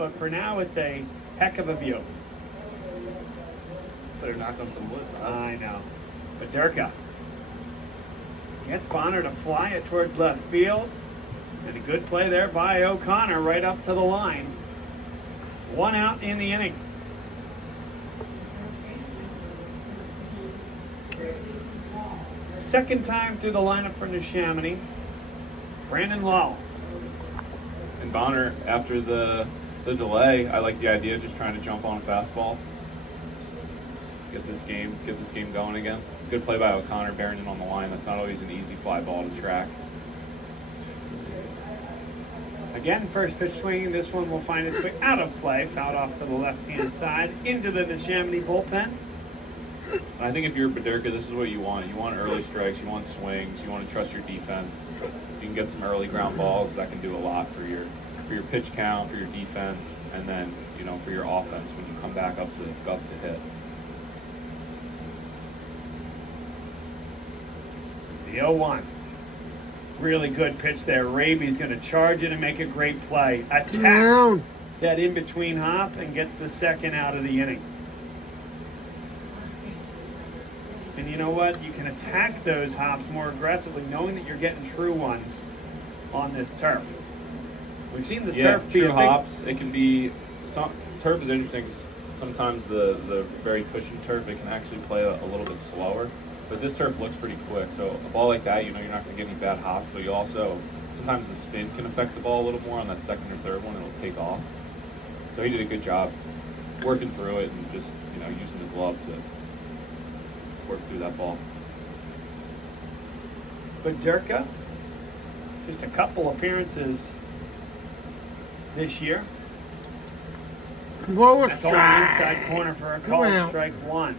but for now it's a heck of a view. Better knock on some wood, Bob. I know. Badurka gets Bonner to fly it towards left field. And a good play there by O'Connor right up to the line. One out in the inning. Second time through the lineup for Neshaminy. Brandon Lowell. And Bonner, after the delay, I like the idea of just trying to jump on a fastball. Get this game going again. Good play by O'Connor, bearing it on the line. That's not always an easy fly ball to track. Again, first pitch swinging. This one will find its way out of play. Fouled off to the left-hand side into the Neshaminy bullpen. I think if you're Badurka, this is what you want. You want early strikes, you want swings, you want to trust your defense. You can get some early ground balls that can do a lot for your pitch count, for your defense, and then for your offense when you come back up to hit. The 0-1. Really good pitch there. Raby's going to charge it and make a great play. Attack that in-between hop and gets the second out of the inning. And you know what? You can attack those hops more aggressively knowing that you're getting true ones on this turf. We've seen the turf be true hops. It can be turf is interesting 'cause sometimes the very pushing turf, it can actually play a little bit slower. But this turf looks pretty quick, so a ball like that, you're not going to get any bad hops, but you also, sometimes the spin can affect the ball a little more on that second or third one, it'll take off. So he did a good job working through it and just, using the glove to work through that ball. Badurka, just a couple appearances this year. That's all the inside corner for a call, strike one.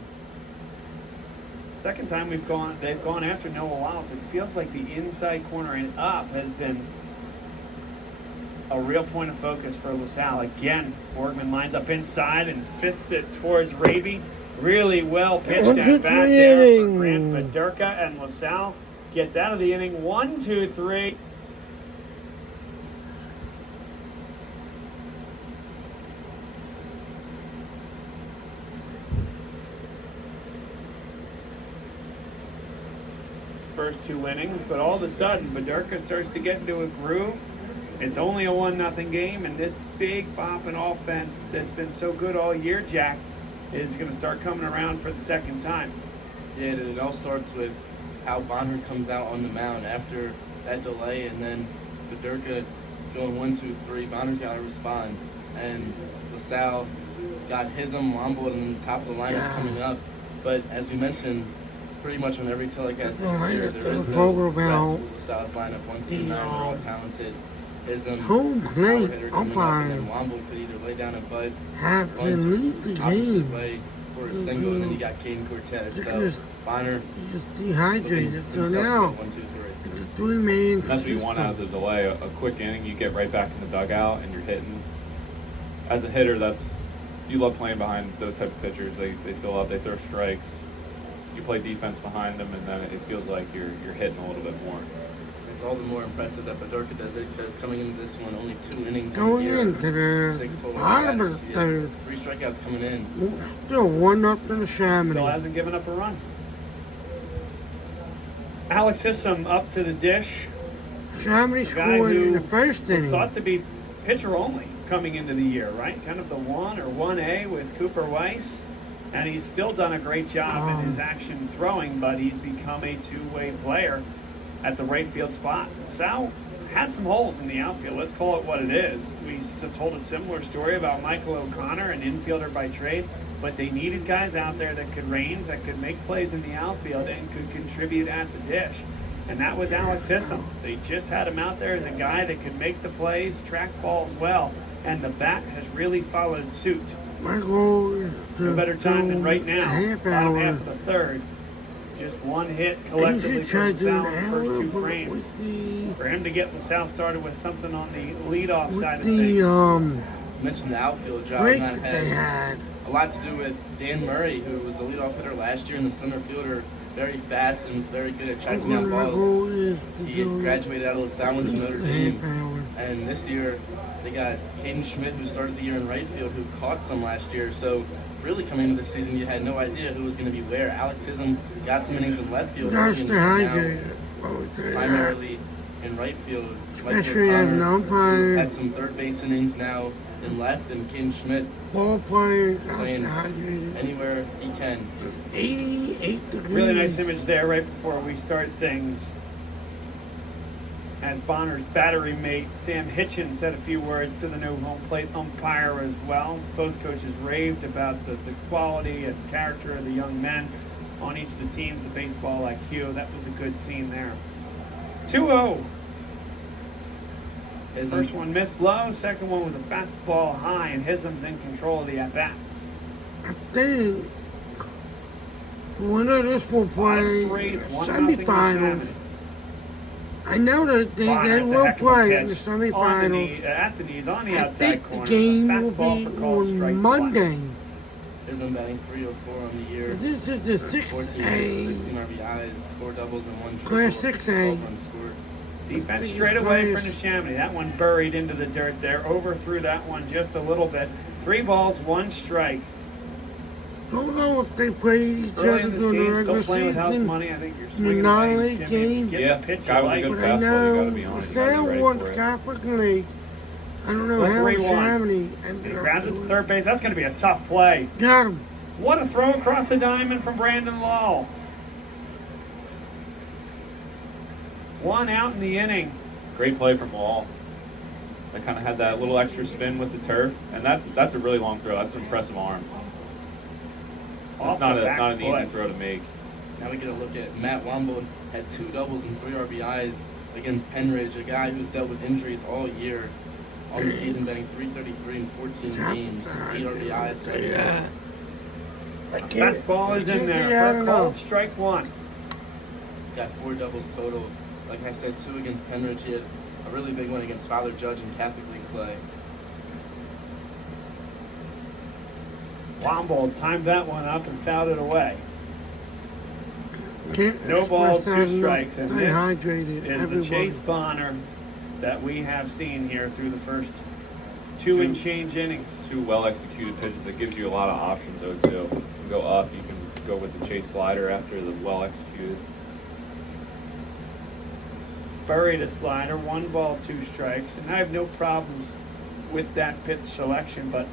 Second time they've gone after Noah Lyles. It feels like the inside corner and up has been a real point of focus for LaSalle. Again, Borgman lines up inside and fists it towards Raby. Really well pitched at bat there for Grant Badurka, and LaSalle gets out of the inning. 1, 2, 3. First two innings, but all of a sudden Badurka starts to get into a groove. It's only a 1-0 game, and this big bopping offense that's been so good all year, Jack, is going to start coming around for the second time. Yeah, it all starts with how Bonner comes out on the mound after that delay, and then Badurka going 1, 2, 3. Bonner's got to respond, and LaSalle got Hism, Womble, and the top of the lineup coming up. But as we mentioned, pretty much on every telecast this year, there is no rest with LaSalle's lineup. 1 through 9, they're all talented. Hism, power hitter coming up, and then Womble could either lay down a butt, opposite way for a single, and then you got Caden Cortez. So Bonner just dehydrated. So now 1, 2, 3. the three main. That's what you want out of the delay. A quick inning, you get right back in the dugout and you're hitting. As a hitter, you love playing behind those type of pitchers. They fill out, they throw strikes. You play defense behind them, and then it feels like you're hitting a little bit more. It's all the more impressive that Badurka does it because coming into this one, only 2 innings Going in into the 6 total bottom of batters. the third. 3 strikeouts coming in. Still 1-0 to the Still Neshaminy. hasn't given up a run. Alex Hism up to the dish. Neshaminy Guy scored in who the first was inning. thought to be pitcher only coming into the year, right? Kind of the 1 or 1A with Cooper Weiss. And he's still done a great job in his action throwing, but he's become a two-way player at the right field spot. Sal had some holes in the outfield. Let's call it what it is. We told a similar story about Michael O'Connor, an infielder by trade, but they needed guys out there that could range, that could make plays in the outfield, and could contribute at the dish. And that was Alex Hism. They just had him out there as a guy that could make the plays, track balls well, and the bat has really followed suit. Michael is No better time than right now. Bottom half hour. of the third. Just one hit collectively for LaSalle in the first 2 frames. For him to get LaSalle started with something on the leadoff side of things. You mentioned the outfield job, break and that that they has had. a lot to do with Dan Murray, who was the leadoff hitter last year in the center fielder. Very fast and was very good at tracking down balls. He had graduated out of LaSalle into Notre Dame, and this year They got Hayden Schmidt, who started the year in right field, who caught some last year. So really coming into the season, you had no idea who was going to be where. Alex Hism got some innings in left field. Gosh, early, the and now hydrated. primarily in right field. Especially as an umpire. Had some third base innings now in left, and Hayden Schmidt Ball player, gosh, playing hydrated. anywhere he can. 88 degrees. Really nice image there right before we start things. As Bonner's battery mate Sam Hitchens said a few words to the new home plate umpire as well. Both coaches raved about the quality and character of the young men on each of the teams, the baseball IQ. That was a good scene there. 2-0. First one missed low, second one was a fastball high, and Hism's in control of the at-bat. I think the winner of this will play semifinals. I know that they will play in the semifinals. At the knees, on the I outside think corner. the game will Fastball be for call, strike on one. Monday. Hism batting 304 on the year. This is the 14 hits, 16 6A. RBIs, 4 doubles, and 1 triple. Class 6A. 12 runs scored. Defense Biggest straight away for players. Neshaminy. That one buried into the dirt there. Overthrew that one just a little bit. 3 balls, 1 strike. Don't know if they played each Early other in this during the game, still regular playing with house season. money. I think you're the swinging non-league away, Jimmy. game. Get Yeah, the pitch guy you with a like. good But I fastball, you know gotta be on it. You gotta be Salle ready won for it. Catholic League. I don't know The how 3-1. Neshaminy He ended up grabs it to doing third base. That's going to be a tough play. Got him. What a throw across the diamond from Brandon Lowell. 1 out in the inning. Great play from Wall. They kind of had that little extra spin with the turf, and that's a really long throw. That's an impressive arm. Off It's not the back an easy foot. throw to make. Now we get a look at Matt Wombold. Had 2 doubles and 3 RBIs against Penridge, a guy who's dealt with injuries all year. On the season, batting 333 in 14 games, 8 RBIs, 30 hits. Fastball is in there for a called strike 1. Got 4 doubles total. Like I said, 2 against Penridge. He had a really big one against Father Judge in Catholic League play. Wombold timed that one up and fouled it away. Can't No balls, express 2 that strikes, enough. and Stay this hydrated, is everybody. the Chase Bonner that we have seen here through the first 2 and change innings. 2 well-executed pitches. That gives you a lot of options, though, too. You can go up, you can go with the chase slider after the well-executed. Buried a slider, 1 ball, 2 strikes, and I have no problems with that pitch selection, but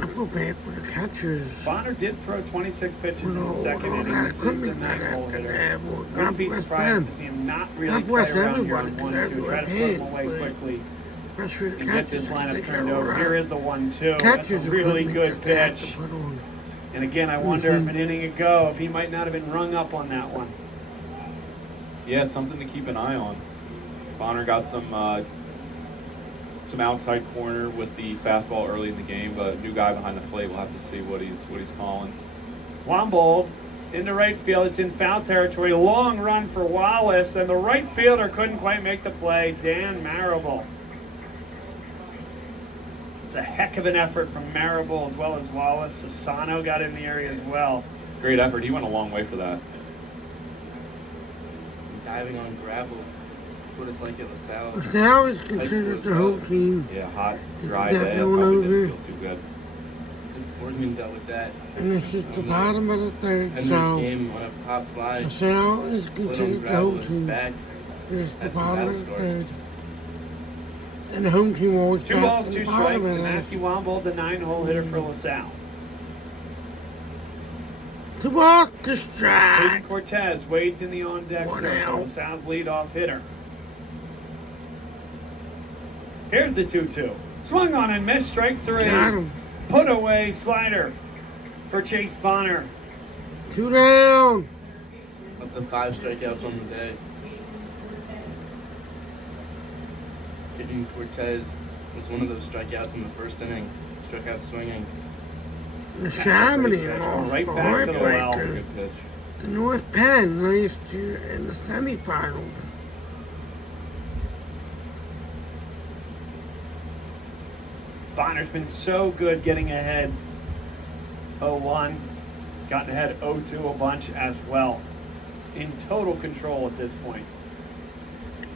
I feel bad for the catchers. Bonner did throw 26 pitches in the With second all inning. that This is the equipment that 9-hole they hitter. have, well, Wouldn't God be bless surprised them. to see him not really God bless play around here everybody, on 1-2. 'cause Try to everyone put him hates, away but quickly Especially the and get catchers. this lineup they turned go over. around. Here is the 1-2. That's a Catchers really equipment good that they have pitch. to put on. And again, I wonder if an inning ago, if he might not have been rung up on that one. Yeah, it's something to keep an eye on. Bonner got some outside corner with the fastball early in the game, but new guy behind the plate. We'll have to see what he's calling. Wombold into right field. It's in foul territory. Long run for Wallace, and the right fielder couldn't quite make the play. Dan Marable. It's a heck of an effort from Marable as well as Wallace. Sassano got in the area as well. Great effort. He went a long way for that. Diving on gravel. That's what it's like at LaSalle. LaSalle is considered the home team. Yeah, hot, dry That day. going Probably over. didn't feel too good. Boardman dealt with that. And this is the bottom of the third, Penridge so game on a pop fly. LaSalle is Slid on considered the gravel home with his team. back. This is the That's some bottom battle of the scars. third. And the home team always 2 back balls, to 2 the bottom strikes, of and the Matthew Wombold, the 9-hole hitter for LaSalle. 2 balls, 2 Hayden strikes. Cortez wades in the on-deck One circle. out. LaSalle's leadoff hitter. Here's the 2-2. Swung on and missed, strike 3. Got him. Put away slider for Chase Bonner. 2 down. Up to 5 strikeouts on the day. Getting Cortez was one of those strikeouts in the first inning. Struck out swinging. Neshaminy That's a lost right the back to the well. heartbreaker. Good pitch. The North Penn last year in the semifinals. Bonner's been so good getting ahead 0-1. Gotten ahead 0-2 a bunch as well. In total control at this point.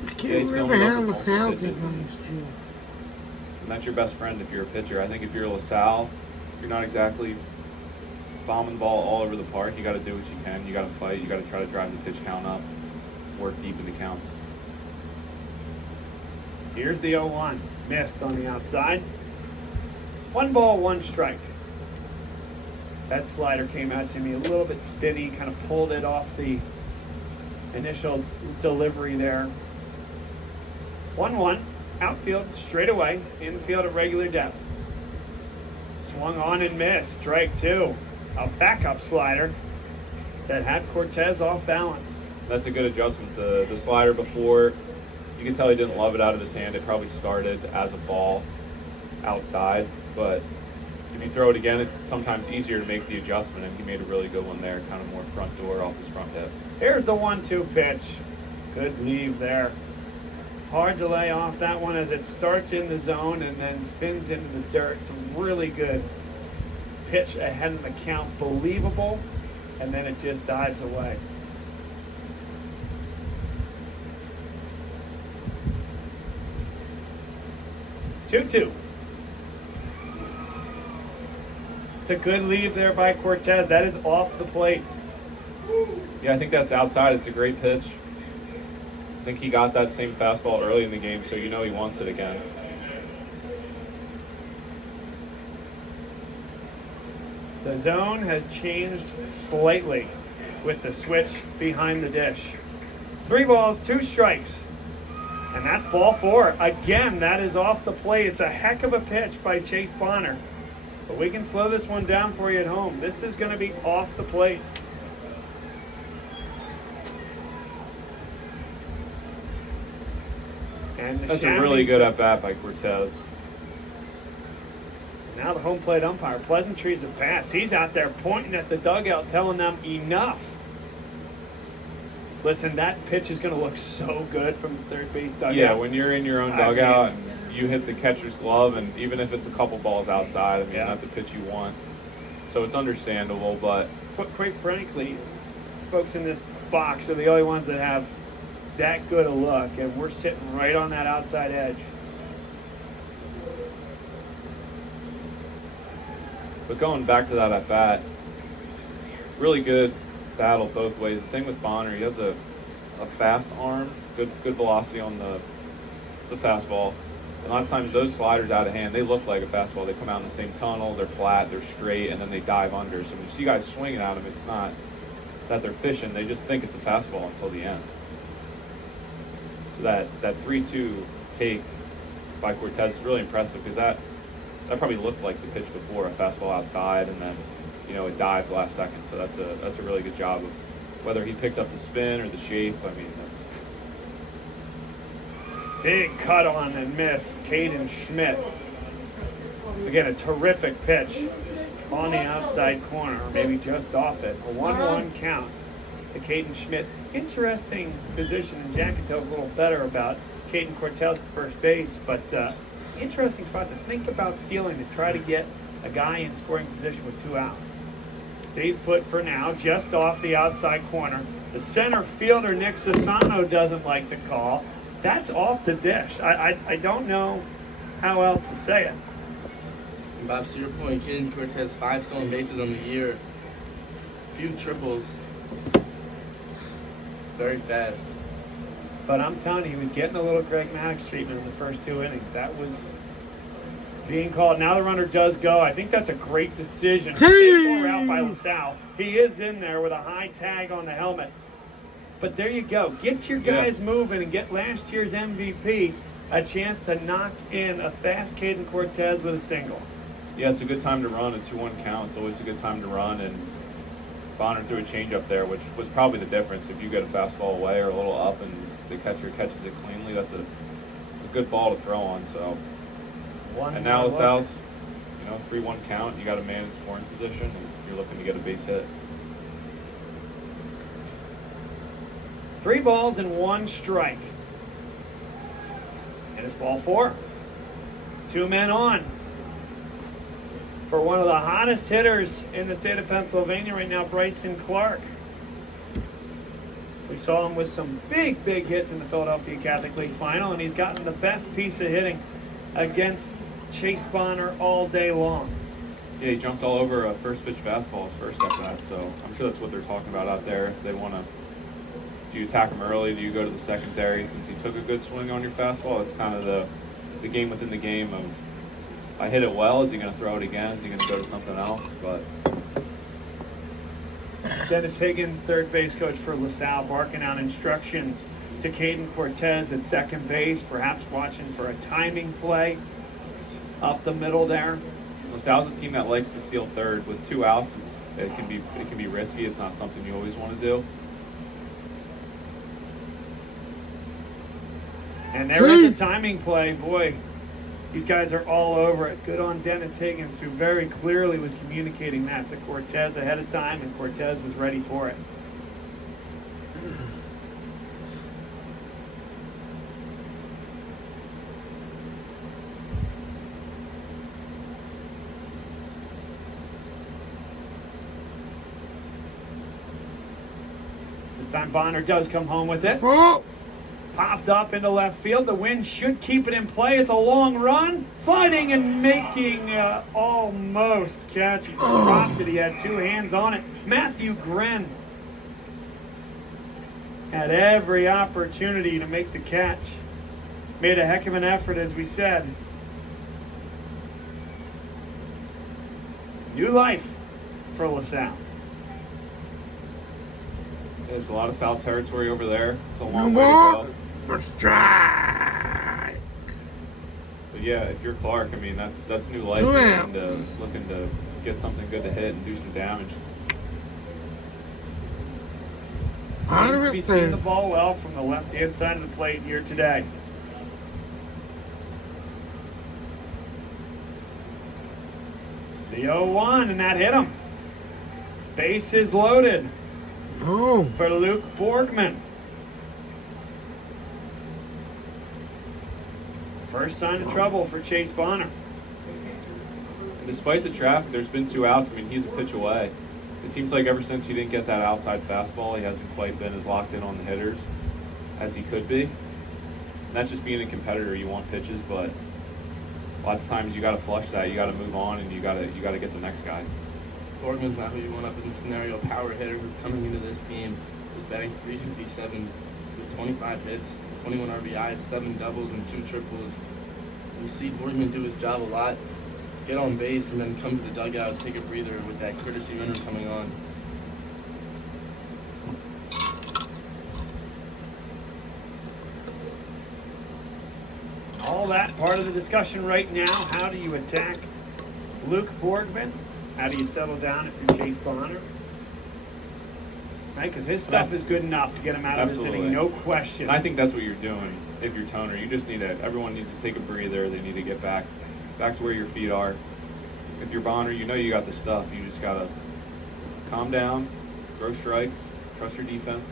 I Yeah, can't he's remember filling how up with LaSalle multiple did pitches. last year. And that's your best friend if you're a pitcher. I think if you're LaSalle, you're not exactly bombing the ball all over the park. You got to do what you can. You got to fight. You got to try to drive the pitch count up, work deep into counts. Here's the 0-1. Missed on the outside. 1 ball, 1 strike. That slider came out to me a little bit spinny, kind of pulled it off the initial delivery there. 1-1. Outfield straight away. Infield at regular depth. Swung on and missed. Strike 2. A backup slider that had Cortez off balance. That's a good adjustment. The slider before, you can tell he didn't love it out of his hand. It probably started as a ball outside, but if you throw it again, it's sometimes easier to make the adjustment, and he made a really good one there, kind of more front door off his front hip. Here's the 1-2 pitch. Good leave there. Hard to lay off that one as it starts in the zone and then spins into the dirt. It's a really good pitch ahead of the count. Believable. And then it just dives away. Two-two. It's a good leave there by Cortez. That is off the plate. Yeah, I think that's outside. It's a great pitch. I think he got that same fastball early in the game, so you know he wants it again. The zone has changed slightly with the switch behind the dish. 3 balls, 2 strikes. And that's ball 4. Again, that is off the plate. It's a heck of a pitch by Chase Bonner. But we can slow this one down for you at home. This is going to be off the plate. And That's a really good at-bat by Cortez. Now the home plate umpire, pleasantries have passed. He's out there pointing at the dugout, telling them enough. Listen, that pitch is going to look so good from the third base dugout. Yeah, when you're in your own dugout and you hit the catcher's glove, and even if it's a couple balls outside, I mean, that's a pitch you want. So it's understandable, but quite frankly, folks in this box are the only ones that have that good a look, and we're sitting right on that outside edge. But going back to that at bat, really good battle both ways. The thing with Bonner, he has a fast arm, good velocity on the fastball. And a lot of times those sliders out of hand, they look like a fastball. They come out in the same tunnel, they're flat, they're straight, and then they dive under. So when you see guys swinging at them, it's not that they're fishing, they just think it's a fastball until the end. So that 3-2 take by Cortez is really impressive, because that probably looked like the pitch before, a fastball outside, and then it dives last second. So that's a really good job of whether he picked up the spin or the shape. I mean, that's big cut on and miss. Caden Schmidt. Again, a terrific pitch on the outside corner, or maybe just off it. A 1-1 count to Caden Schmidt. Interesting position, and Jack can tell us a little better about Caden Cortez at first base, but interesting spot to think about stealing to try to get a guy in scoring position with 2 outs. Stays put for now, just off the outside corner. The center fielder, Nick Sassano, doesn't like the call. That's off the dish. I don't know how else to say it. And Bob, to your point, Caden Cortez 5 stolen bases on the year, few triples, very fast. But I'm telling you, he was getting a little Greg Maddux treatment in the first 2 innings. That was being called. Now the runner does go. I think that's a great decision. We're out by LaSalle. He is in there with a high tag on the helmet. But there you go. Get your guys moving and get last year's MVP a chance to knock in a fast Caden Cortez with a single. Yeah, it's a good time to run. A 2-1 count. It's always a good time to run, and Bonner threw a changeup there, which was probably the difference. If you get a fastball away or a little up and the catcher catches it cleanly, that's a good ball to throw on. So, and now LaSalle's 3-1 count. You got a man in scoring position, and you're looking to get a base hit. 3 balls and 1 strike. And it's ball 4. 2 men on. For one of the hottest hitters in the state of Pennsylvania right now, Bryson Clark. We saw him with some big hits in the Philadelphia Catholic League final, and he's gotten the best piece of hitting against Chase Bonner all day long. Yeah, he jumped all over a first pitch fastball his first at bat, so I'm sure that's what they're talking about out there. If they want to, do you attack him early? Do you go to the secondary since he took a good swing on your fastball? It's kind of the game within the game of, if I hit it well, is he going to throw it again? Is he going to go to something else? But Dennis Higgins, third base coach for LaSalle, barking out instructions to Caden Cortez at second base, perhaps watching for a timing play up the middle there. LaSalle's a team that likes to steal third with 2 outs. It can be risky. It's not something you always want to do. And there is a timing play. Boy, these guys are all over it. Good on Dennis Higgins, who very clearly was communicating that to Cortez ahead of time, and Cortez was ready for it. This time Bonner does come home with it. Oh, Popped up into left field. The wind should keep it in play. It's a long run. Sliding and making almost catch. He dropped it. He had 2 hands on it. Matthew Gren had every opportunity to make the catch. Made a heck of an effort, as we said. New life for LaSalle. There's a lot of foul territory over there. It's a no long way to more. go. Strike. But yeah, if you're Clark, I mean, that's new life. 2 Looking to get something good to hit and do some damage. Out Seems of to it be seeing the there. ball well from the left-hand side of the plate here today. The 0-1, and that hit him. Bases loaded Oh, for Luke Borgman. First sign of trouble for Chase Bonner. And despite the traffic, there's been 2 outs. I mean, he's a pitch away. It seems like ever since he didn't get that outside fastball, he hasn't quite been as locked in on the hitters as he could be. And that's just being a competitor. You want pitches, but lots of times you got to flush that. You got to move on, and you got to get the next guy. Borgman's not who you want up in the scenario. Power hitter coming into this game was batting .357 with 25 hits, 21 RBIs, 7 doubles, and 2 triples. We see Borgman do his job a lot, get on base, and then come to the dugout, take a breather with that courtesy runner coming on. All that part of the discussion right now. How do you attack Luke Borgman? How do you settle down if you're Chase Bonner? Right, because his stuff is good enough to get him out of this Absolutely. inning, no question. And I think that's what you're doing if you're Toner. You just need to, everyone needs to take a breather. They need to get back to where your feet are. If you're Bonner, you know you got the stuff. You just got to calm down, throw strikes, trust your defense.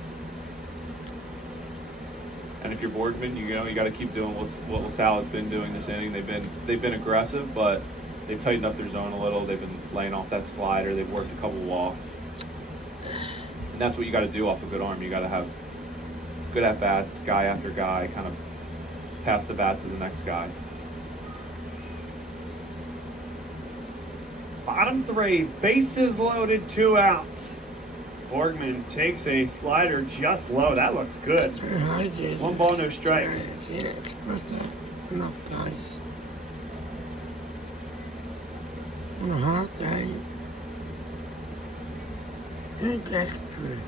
And if you're Borgman, you know you got to keep doing what LaSalle has been doing this inning. They've been aggressive, but they've tightened up their zone a little. They've been laying off that slider. They've worked a couple walks. And that's what you got to do off a good arm. You got to have good at-bats, guy after guy, kind of pass the bat to the next guy. Bottom 3, bases loaded, 2 outs. Borgman takes a slider just low. That looked good. I did. 1 ball, no strikes. I can't express that enough, guys. On a hot day, drink extra.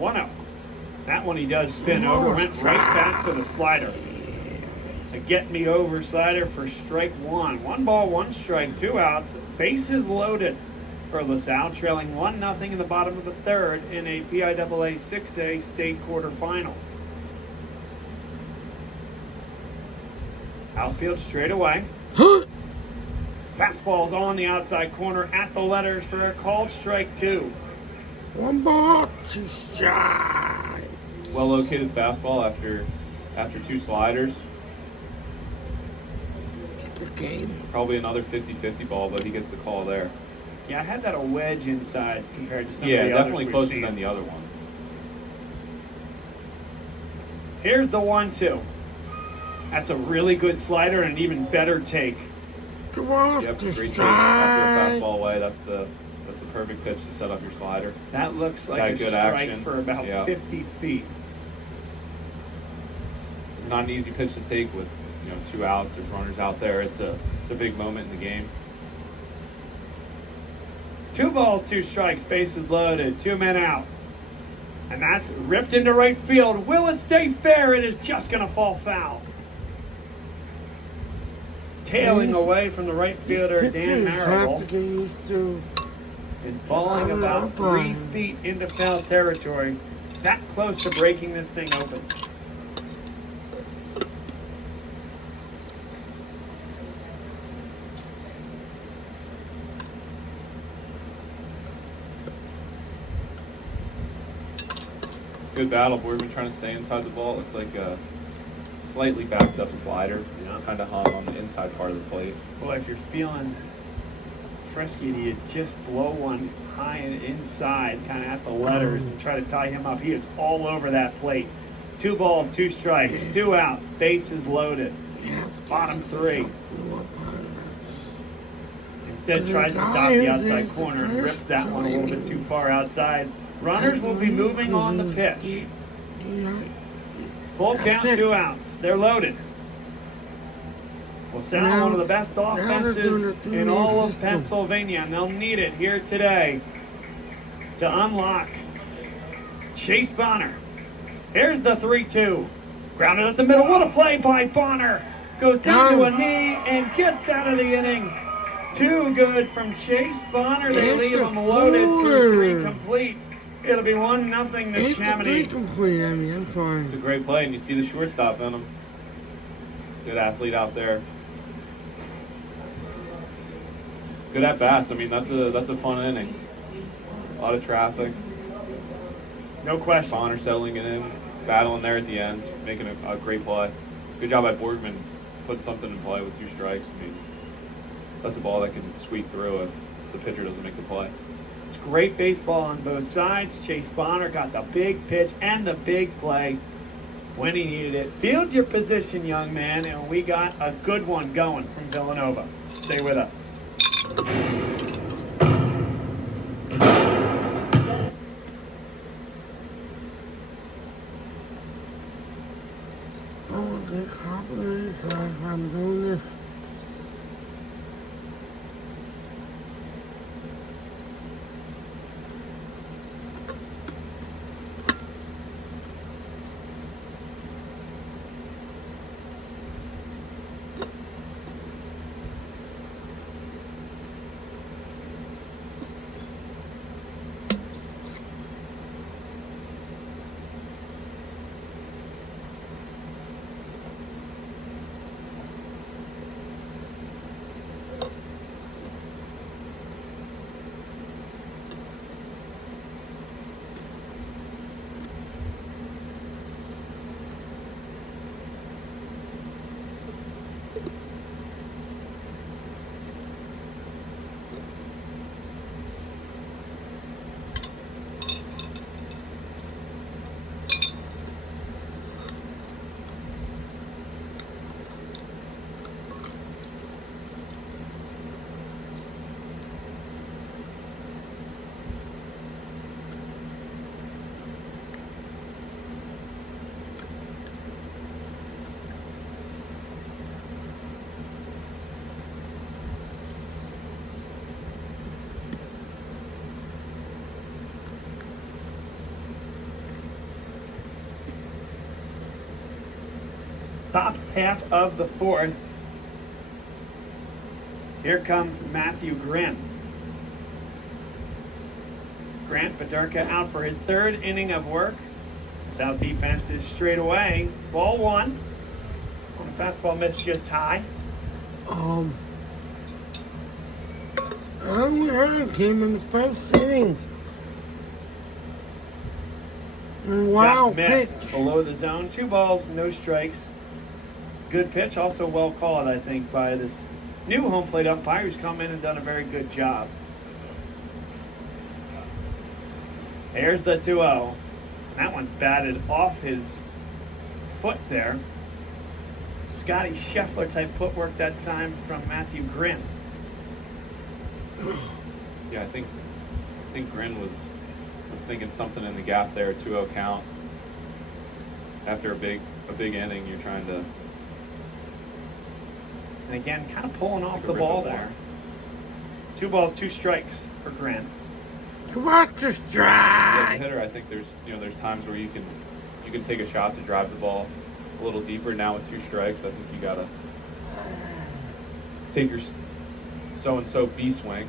1-0. That one he does spin Oh, over, went right back to the slider. A get me over slider for strike 1. 1 ball, 1 strike, 2 outs. Bases loaded for LaSalle, trailing 1-0 in the bottom of the 3rd in a PIAA 6A state quarterfinal. Outfield straight away. Fastball's on the outside corner at the letters for a called strike 2. 1 ball, 2 strikes. Well located fastball after 2 sliders. The game. Probably another 50-50 ball, but he gets the call there. Yeah, I had that a wedge inside compared to some Yeah, of the others definitely we've closer seen. than the other ones. Here's the 1-2. That's a really good slider and an even better take. Come on, Yep, to great take after a strike. fastball away. That's the perfect pitch to set up your slider. That looks Got like a good strike action. for about Yeah. 50 feet. It's not an easy pitch to take with 2 outs. There's runners out there. It's a big moment in the game. 2 balls, 2 strikes, bases loaded, 2 men out. And that's ripped into right field. Will it stay fair? It is just going to fall foul. Tailing away from the right fielder, Dan Pitchers have to Marable, get used to. and falling about 3 feet into foul territory. That close to breaking this thing open. Good battle. Boardman trying to stay inside the ball. It's like a slightly backed up slider. Kind of hung on the inside part of the plate. Boy, if you're feeling frisky, do you just blow one high and inside, kind of at the letters, and try to tie him up? He is all over that plate. 2 balls, 2 strikes, 2 outs, bases loaded. Bottom 3. Instead, tries to dot the outside corner and ripped that one a little bit too far outside. Runners will be moving on the pitch. Full count, 2 outs. They're loaded. Well, Salle, one of the best offenses in all of Pennsylvania, and they'll need it here today to unlock Chase Bonner. Here's the 3-2. Grounded at the middle. What a play by Bonner. Goes down to a knee and gets out of the inning. Too good from Chase Bonner. They leave him loaded for 3 complete. It'll be 1-0 Neshaminy. Complete, I mean, I'm sorry. It's a great play, and you see the shortstop in him. Good athlete out there. Good at bats. I mean, that's a fun inning. A lot of traffic. No question. Bonner settling it in, battling there at the end, making a great play. Good job by Boardman, putting something in play with 2 strikes. I mean, that's a ball that can squeak through if the pitcher doesn't make the play. It's great baseball on both sides. Chase Bonner got the big pitch and the big play when he needed it. Field your position, young man, and we got a good one going from Villanova. Stay with us. Oh, good confidence. I'm doing this. Top half of the 4th. Here comes Matthew Grant. Grant Paderka out for his 3rd inning of work. South defense is straight away. Ball 1. On a fastball missed just high. We heard came in the first inning. Wow, Just missed pitch. below the zone. 2 balls, no strikes. Good pitch, also well called, I think, by this new home plate umpire who's come in and done a very good job. Here's the 2-0. That one's batted off his foot there. Scotty Scheffler type footwork that time from Matthew Grin. Yeah, I think Grin was thinking something in the gap there, 2-0 count. After a big inning, you're trying to. And again, kind of pulling off Take a the rip ball of the there. 2 balls, 2 strikes for Grin. Come on, just As a drive. hitter, I think there's times where you can take a shot to drive the ball a little deeper. Now with 2 strikes, I think you gotta take your so-and-so B swing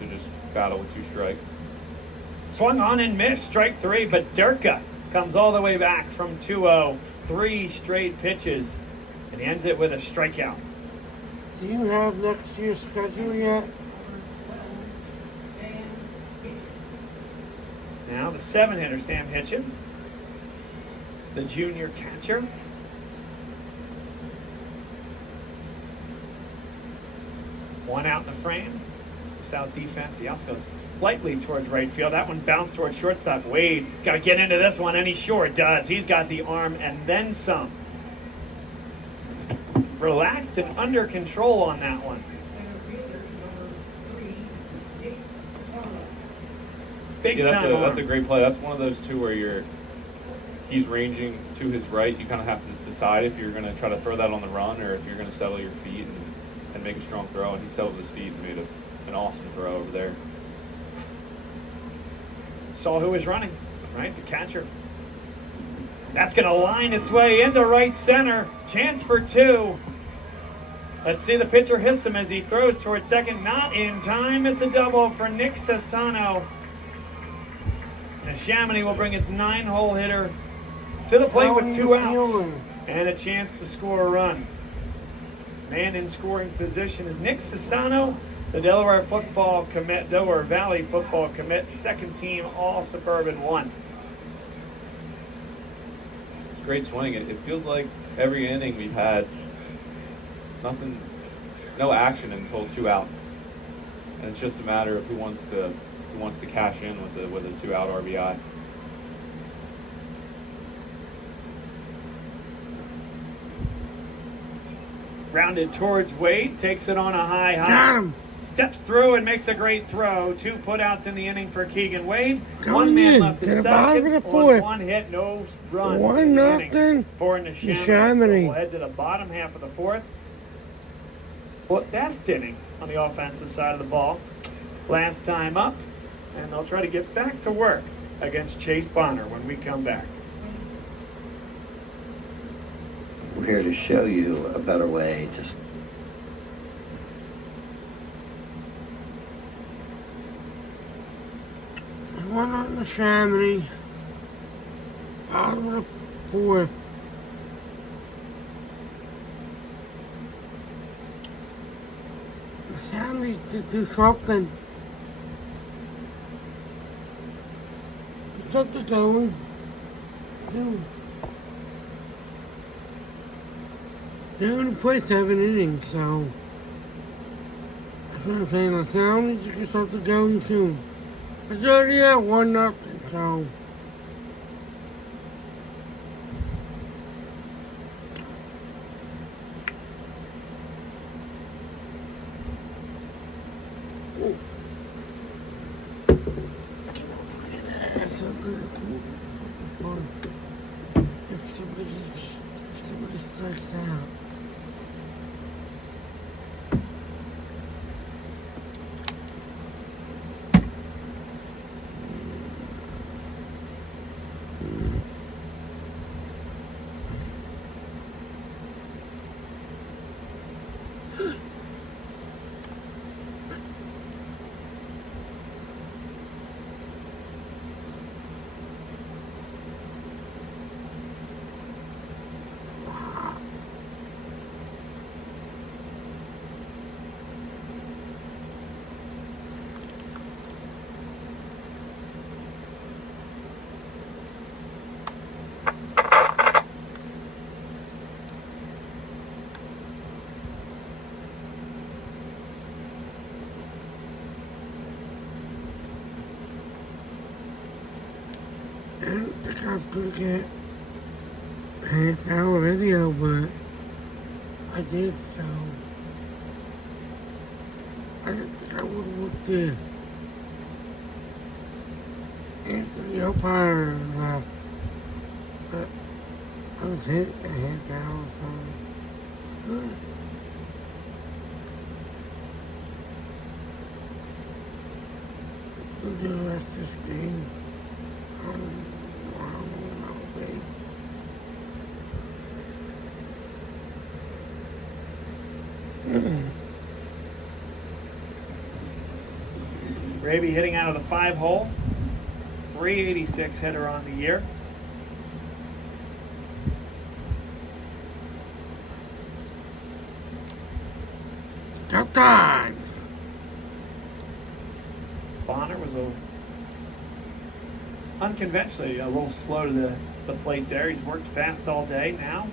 to just battle with 2 strikes. Swung on and missed, strike 3, but Durka comes all the way back from 2-0. 3 straight pitches, and he ends it with a strikeout. Do you have next year's schedule yet? Now the 7-hitter, Sam Hitchin, the junior catcher. One out in the frame. South defense, the outfield slightly towards right field. That one bounced towards shortstop. Wade, he's got to get into this one, and he sure does. He's got the arm and then some. Relaxed and under control on that one. Big Yeah, time that's a arm. great play. That's one of those 2 where he's ranging to his right. You kind of have to decide if you're going to try to throw that on the run or if you're going to settle your feet and make a strong throw. And he settled his feet and made an awesome throw over there. Saw who was running, right? The catcher. That's going to line its way into right center. Chance for 2. Let's see the pitcher hiss him as he throws towards second. Not in time. It's a double for Nick Sassano. Neshaminy will bring its 9-hole hitter to the plate How with are 2 you outs feeling? and a chance to score a run. Man in scoring position is Nick Sassano, the Delaware Valley football commit, 2nd team All-Suburban 1. It's a great swing. It feels like every inning we've had no action until 2 outs. And it's just a matter of who wants to cash in with a 2-out RBI. Rounded towards Wade, takes it on a high hop. Got him. Steps through and makes a great throw. 2 putouts in the inning for Keegan Wade. Going 1 man in left to in the bottom of second. the 4th. 1 hit, no runs. 1-0 in the inning for Neshaminy. Neshaminy. So we'll head to the bottom half of the 4th. Well, best inning on the offensive side of the ball. Last time up, and they'll try to get back to work against Chase Bonner when we come back. We're here to show you a better way to. One on the Neshaminy. Bottom of the 4th. Neshaminy to do something. Get the going. Soon. They only play 7 innings, so that's what I'm saying. Neshaminy needs to get something going soon. It's already at 1-0, so. If somebody strikes out. I don't think I was gonna get hand foul video, but I did, so I didn't think I would have looked there. Anthony umpire left, but I was hit a half hour, so good. We'll do the rest of this game. I'll wait. Raby hitting out of the 5-hole. 386 hitter on the year. Got time. Bonner was unconventionally a little slow to the plate there. He's worked fast all day now.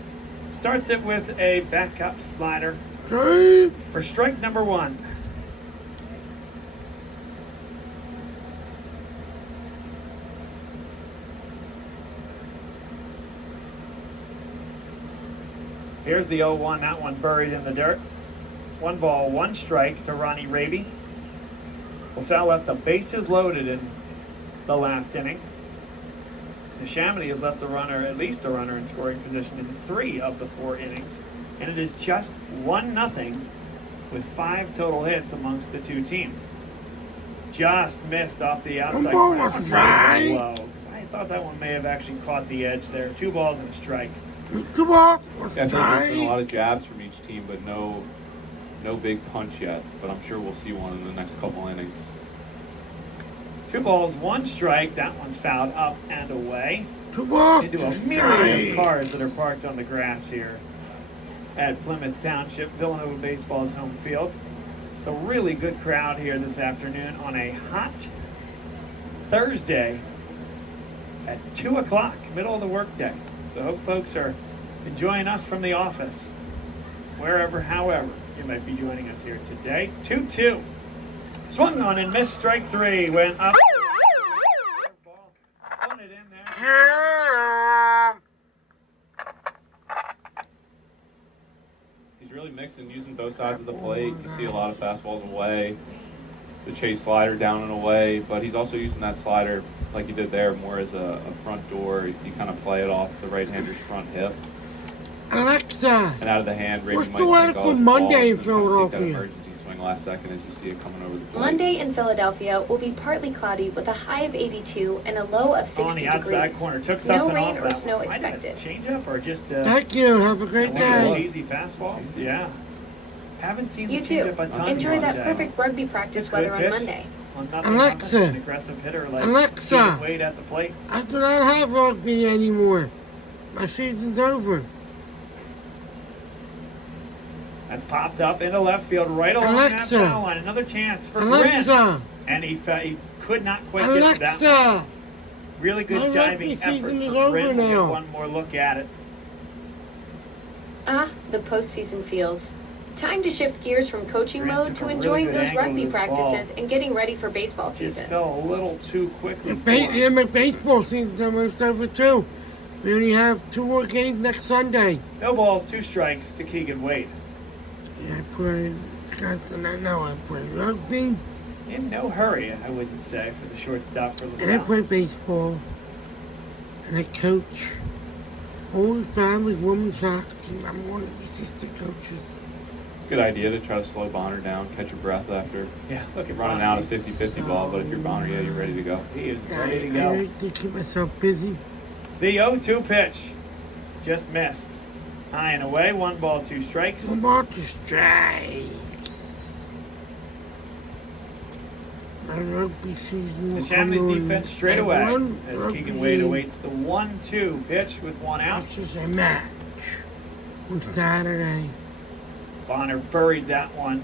Starts it with a backup slider Straight. for strike number 1. Here's the 0-1, that one buried in the dirt. 1 ball, 1 strike to Ronnie Raby. LaSalle left the bases loaded in the last inning. Neshaminy has left at least a runner in scoring position in 3 of the 4 innings. And it is just 1-0 with 5 total hits amongst the 2 teams. Just missed off the outside ball corner. was That was right. low, 'cause I thought that one may have actually caught the edge there. 2 balls and a strike. 2 balls was Yeah, I think there's been a lot tight. of jabs from each team, but no big punch yet. But I'm sure we'll see one in the next couple innings. 2 balls, 1 strike. That one's fouled up and away. 2 balls Into a to myriad of strike. cars that are parked on the grass here at Plymouth Township. Villanova Baseball's home field. It's a really good crowd here this afternoon on a hot Thursday at 2 o'clock, middle of the workday. So hope folks are enjoying us from the office, wherever, however you might be joining us here today. 2-2. Swung on and missed. Strike 3. Went up. Ball spun it in there. He's really mixing, using both sides of the plate. You see a lot of fastballs away, the chase slider down and away, but he's also using that slider like he did there more as a front door. You kind of play it off the right-hander's front hip Alexa, and out of the hand. Raby what's might the weather take for off the Monday ball in and just kind of take that Philadelphia? emergency swing last second as you see it coming over the plate. Monday in Philadelphia will be partly cloudy with a high of 82 and a low of On 60 the outside degrees. corner. Took something No rain off or that snow one. Might have been expected. Change up or just Thank you. Have a great one of those day. easy fastballs. Yeah. Haven't seen You the too. changeup a ton Enjoy that today. perfect rugby practice Good weather on pitch. Monday. On nothing, Alexa. nothing. An aggressive hitter like Alexa. Keegan Wade at the plate. I do not have rugby anymore. My season's over. That's popped up into left field right along that Alexa. foul line. Another chance for Bryn. Alexa, And he could not quite get to that. Alexa, Really good my diving rugby effort season is for over Bryn. We'll get now. one more look at it. The postseason feels. Time to shift gears from coaching Grant mode took to a really enjoying good those angle rugby with his practices ball. and getting ready for baseball Just season. fell a little too quickly. yeah, my baseball season's almost over too. We only have 2 more games next Sunday. No balls, 2 strikes to Keegan Wade. Yeah, I play. Guys do not know I play rugby In no hurry, I wouldn't say, for the shortstop for and I LaSalle. play baseball and I coach Holy Family Women's Soccer Team. I'm one of the assistant coaches. Good idea to try to slow Bonner down, catch your breath after Yeah, look at running Bonner. out a 50-50 ball. But if you're Bonner, yeah, you're ready to go. He is I ready to go. like to keep myself busy. The 0-2 pitch just missed. High and away, 1 ball, 2 strikes. I'm about to strikes. My rugby season will come Neshaminy's on. defense straight I away won as rugby Keegan Wade game. awaits the 1-2 pitch with 1 out. This is a match on Saturday. Bonner buried that one.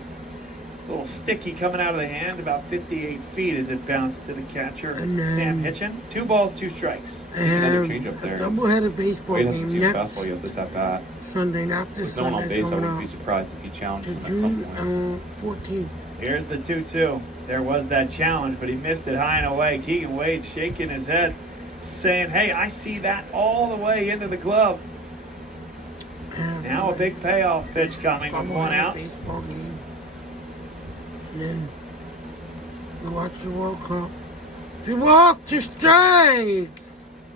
A little sticky coming out of the hand, about 58 feet as it bounced to the catcher, And then- Sam Hitchin. 2 balls, 2 strikes. I Another have change up a there. doubleheaded baseball Wade hasn't game seen his next fastball yet this at bat. Sunday, not this With no one on Sunday, base, I coming wouldn't be up surprised if he to challenges him at some June point. 14th. Here's the 2-2. There was that challenge, but he missed it high and away. Keegan Wade shaking his head, saying, hey, I see that all the way into the glove. Now a big payoff pitch coming with one out. Baseball game. And then we watch the World Cup. They walk to strike.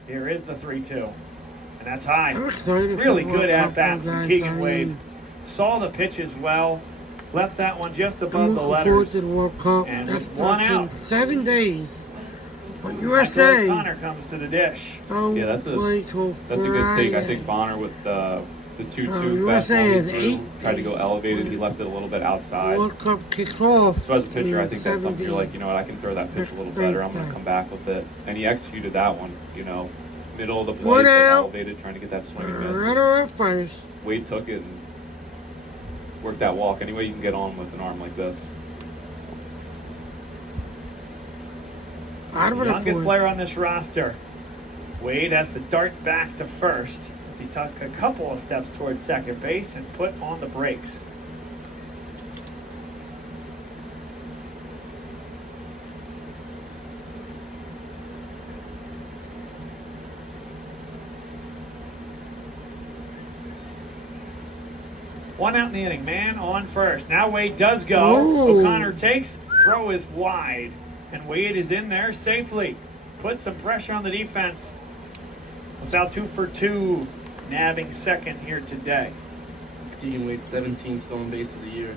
Here is the 3-2. And that's high. I'm excited. Really for the good World at Cup, bat though, from guys. Keegan I Wade. mean, Saw the pitches well. Left that one just I'm above the looking forward letters. to the World Cup. And That with one starts in out. 7 days. But Michael USA O'Connor comes to the dish. don't Yeah, that's a- play till That's a good take. I Friday. think Bonner with the 2-2 USA fastball has he threw, 8 tried to go days. elevated. He left it a little bit The outside. World Cup kicks off. So as a pitcher, I in think that's 7 something you're like, days. you know what, I can throw that pitch a little Next better. I'm going to Thursday. come back with it. And he executed that one, you know, middle of the plate, One but out. elevated, trying to get that swing and miss. Runner at first. Wade took it and worked that walk. Any way you can get on with an arm like this. Out of The the youngest fourth. player on this roster. Wade has to dart back to first as he took a couple of steps towards second base and put on the brakes. One out in the inning, man on first. Now Wade does go. Ooh. O'Connor takes, throw is wide, and Wade is in there safely. Put some pressure on the defense. LaSalle 2 for 2, nabbing second here today. It's Keegan Wade's 17th stolen base of the year.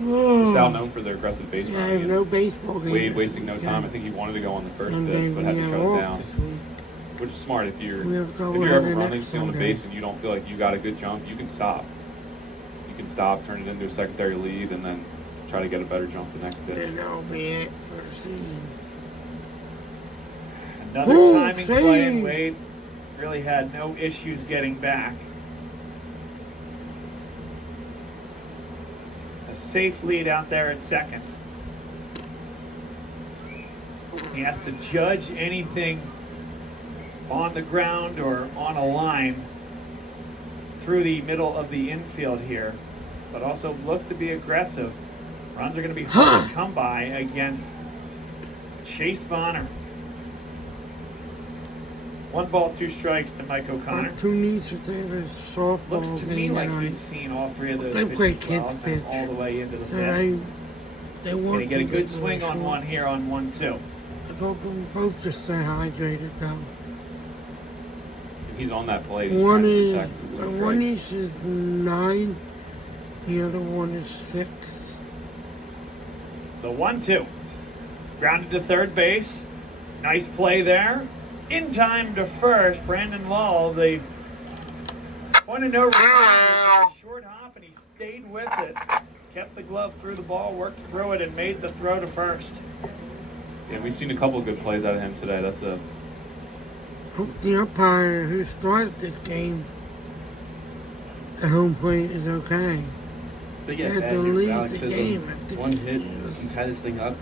LaSalle known for their aggressive base Yeah, I have running. no baseball game. Wade wasting no time. I think he wanted to go on the first Sunday pitch, but we had to have shut it off down. this week. Which is smart if you're We have if double you're ever header running, next stealing a Sunday. base, and you don't feel like you got a good jump, you can stop. You can stop, turn it into a secondary lead, and then try to get a better jump the next pitch. And that'll be it for the season. Another Ooh, timing play, and save. Wade really had no issues getting back. A safe lead out there at second. He has to judge anything on the ground or on a line through the middle of the infield here, but also look to be aggressive. Runs are going to be hard to come by against Chase Bonner. 1 ball, 2 strikes to Mike O'Connor. Two needs to think of softball Looks to me game like tonight. he's seen all 3 of those They play pitches kids' well, pitch. all the way into the So fifth. they want Gonna get a to good the swing on short. one here on 1-2. I hope them both to stay hydrated though. If he's on that plate, he's One trying to is protect the one strike. is 9, the other one is 6. The 1-2. Grounded to third base. Nice play there. In time to first. Brandon Lull, the point of no return. Was a short hop, and he stayed with it. Kept the glove through the ball, worked through it, and made the throw to first. Yeah, we've seen a couple of good plays out of him today. That's a Hope the umpire who started this game at home plate is okay. Big They at had bat to here lead for Alex the Chisholm. game. I think One it hit was- can tie this thing up.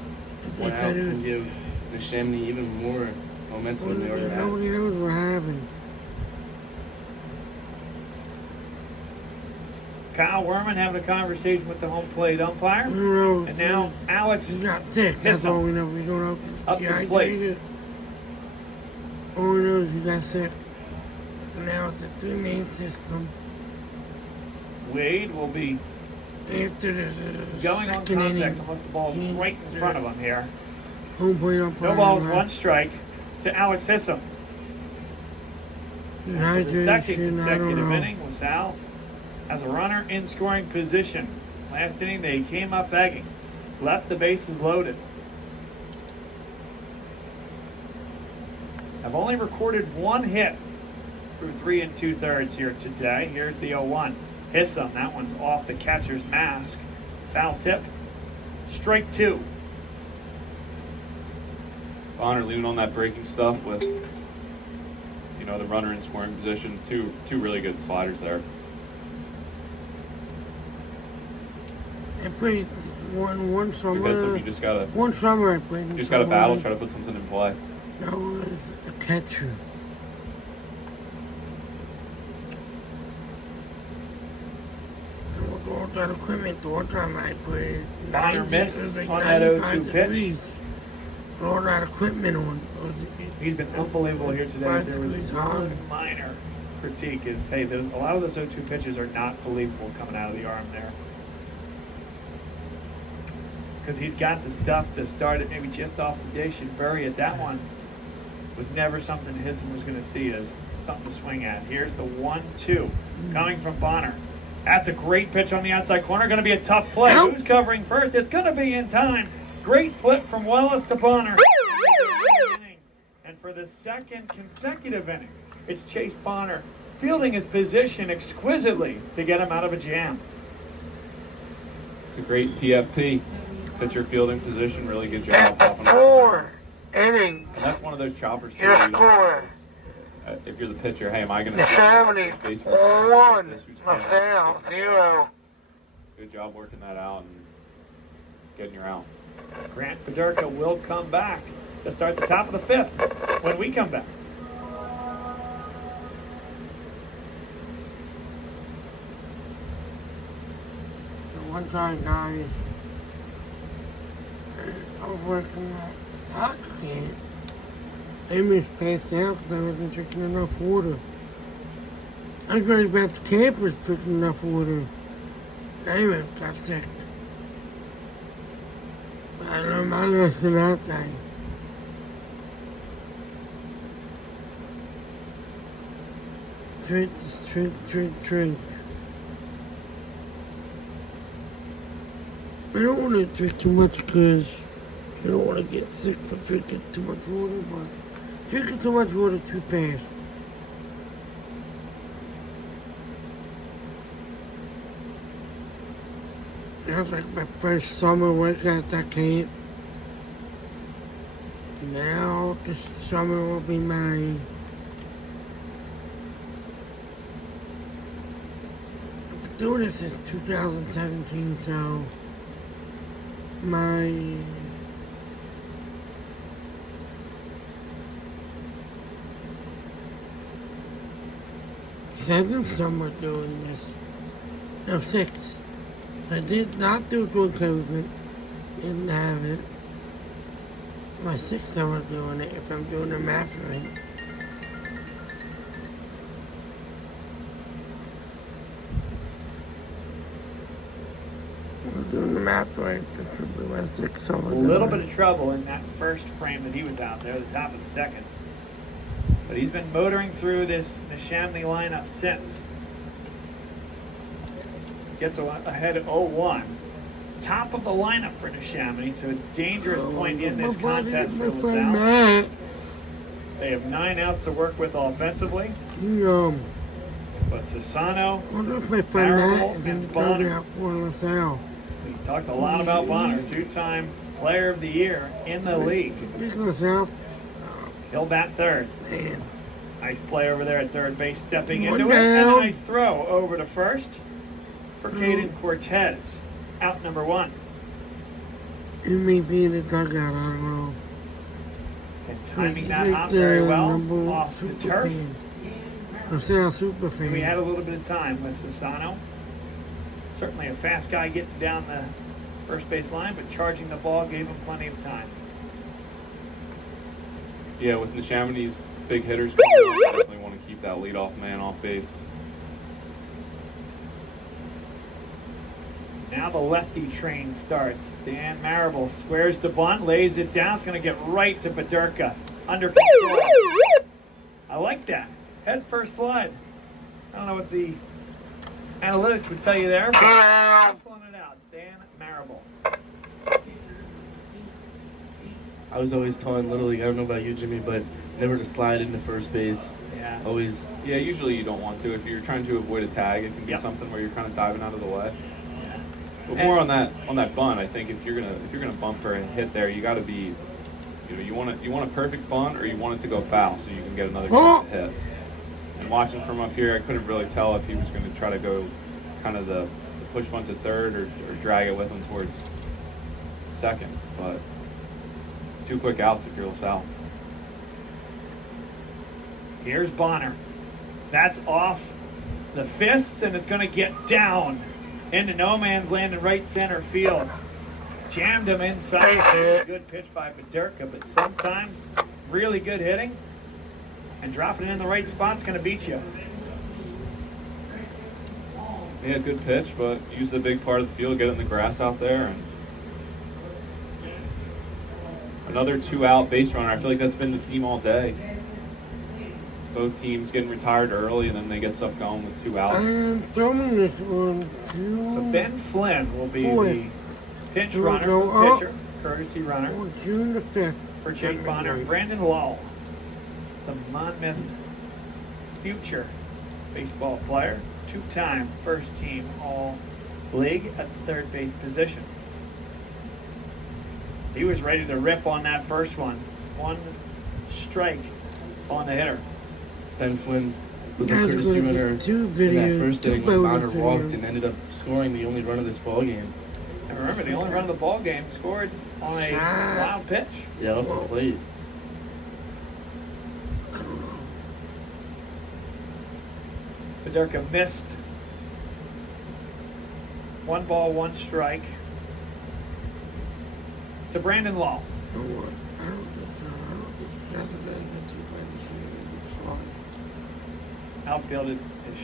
One think out that can is- give Neshaminy even more momentum than they already have. Nobody knows what happened. Kyle Werman having a conversation with the home plate umpire. Who knows? And now Alex he got sick. That's Kissel. all we know. We don't know if he's Up to the plate. dehydrated. All we know is he got sick. So now it's a 3-man system. Wade will be After the going on second contact inning, unless the ball's right in front of him here. home plate umpire. No balls, left. 1 strike to Alex Hissom. For the second Dehydration, I don't consecutive know. inning, LaSalle has a runner in scoring position. Last inning, they came up begging. Left the bases loaded. Have only recorded 1 hit through 3 2/3 here today. Here's the 0-1. Hissom, that one's off the catcher's mask. Foul tip. Strike 2. Bonner leaving on that breaking stuff with, you know, the runner in scoring position. Two really good sliders there. I played one Because summer. you just gotta One summer I played. you just gotta battle, try to put something in play. That was a catcher. With all that equipment, the one time I played. Bonner 90 missed it was like on that 95 0-2 pitch. degrees. With all that equipment on. He's been unbelievable here today. 5 There was degrees one high. minor critique is, hey, a lot of those 0-2 pitches are not believable coming out of the arm there. Because he's got the stuff to start it maybe just off the day, should bury it. That one was never something Hisson was going to see as something to swing at. Here's the 1-2 coming from Bonner. That's a great pitch on the outside corner. Going to be a tough play. Who's covering first? It's going to be in time. Great flip from Wallace to Bonner. And for the second consecutive inning, it's Chase Bonner fielding his position exquisitely to get him out of a jam. It's a great PFP. Pitcher fielding position, really good job. After 4 innings, And that's one of those choppers too. your where you don't score. know, if you're the pitcher, hey, am I going to Neshaminy 1, LaSalle 0. Good job working that out and getting your out. Grant Pederka will come back to start the top of the 5th when we come back. So one time, guys, I was working at soccer camp. Amos passed out because I wasn't drinking enough water. I was worried about the campers drinking enough water. Amos got sick. But I learned my lesson that day. Drink, drink. I don't want to drink too much because I don't want to get sick for drinking too much water, but drinking too much water too fast. That was like my first summer workout at that camp. Now this summer will be my I've been doing this since 2017, so my seventh summer doing this. No, 6. I did not do good COVID. Didn't have it. My 6th summer doing it, if I'm doing the math right. I'm doing the math right. This should be my 6th summer. A little bit of trouble in that first frame that he was out there, the top of the 2nd. But he's been motoring through this Neshaminy lineup since. Gets ahead of 0-1. Top of the lineup for Neshaminy, so a dangerous point in this contest for LaSalle. They have 9 outs to work with offensively. But Sassano, I wonder if my friend Marable, Matt is in and the Bonner. dugout for LaSalle. We talked a lot about Bonner, 2-time Player of the Year in the league. Big LaSalle. He'll bat third. Man. Nice play over there at third base, stepping One into it, and a down. nice throw over to first for Caden Cortez. Out number 1. He may be in the dugout, I don't know. And timing He's that like hop very the well number off the super turf. fan. LaSalle super fan. And we had a little bit of time with Sassano. Certainly a fast guy getting down the first base line, but charging the ball gave him plenty of time. Yeah, with Neshaminy's big hitters coming up, I definitely want to keep that leadoff man off base. Now the lefty train starts. Dan Marable squares to bunt, lays it down. It's going to get right to Pederka. Under control. I like that. Head first slide. I don't know what the analytics would tell you there, but hustling it out. Dan Marable. I was always taught in Little League, I don't know about you, Jimmy, but never to slide into first base. Yeah. Always. Yeah, usually you don't want to. If you're trying to avoid a tag, it can be Yep. something where you're kind of diving out of the way. But more on that bunt, I think if you're gonna bunt for a hit there, you got to be, you want a perfect bunt or you want it to go foul so you can get another chance to hit. And watching from up here, I couldn't really tell if he was going to try to go kind of the push bunt to third or drag it with him towards second. But 2 quick outs if you're LaSalle. Here's Bonner. That's off the fists, and it's going to get down into no man's land in right center field. Jammed him inside. Good pitch by Pederka, but sometimes really good hitting and dropping it in the right spot's going to beat you. Yeah, good pitch, but use the big part of the field, get it in the grass out there, and another 2-out base runner. I feel like that's been the theme all day. Both teams getting retired early, and then they get stuff going with 2 outs. I'm throwing this one to So Ben Flynn will be Fourth. the pinch Will runner go for the up. pitcher, courtesy runner on June the 5th. for Chase Bonner. Brandon Lull, the Monmouth future baseball player, 2-time first team All-League at the third base position. He was ready to rip on that first one. 1 strike on the hitter. Ben Flynn was a Guys, courtesy we're gonna runner get 2 in videos, that first 2 inning when bonus Bonner walked videos. and ended up scoring the only run of this ball game. And remember, the only run of the ball game scored on a wild pitch. Yeah, off the plate. Fedorka missed. 1 ball, 1 strike to Brandon Lull. You know what? I don't think so. I don't think Saturday the 2 by the series. Outfield is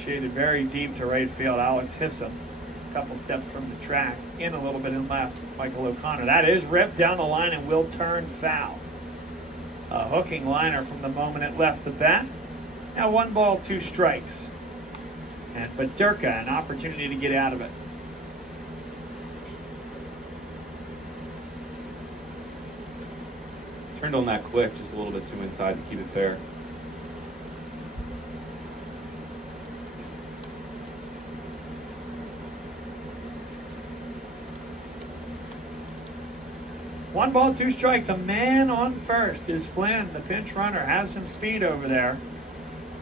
shaded very deep to right field. Alex Hissa, a couple steps from the track, in a little bit in left. Michael O'Connor. That is ripped down the line and will turn foul. A hooking liner from the moment it left the bat. Now 1 ball, 2 strikes. And Fedorka, an opportunity to get out of it. Turned on that quick, just a little bit too inside to keep it fair. One ball, 2 strikes. A man on first is Flynn, the pinch runner. Has some speed over there.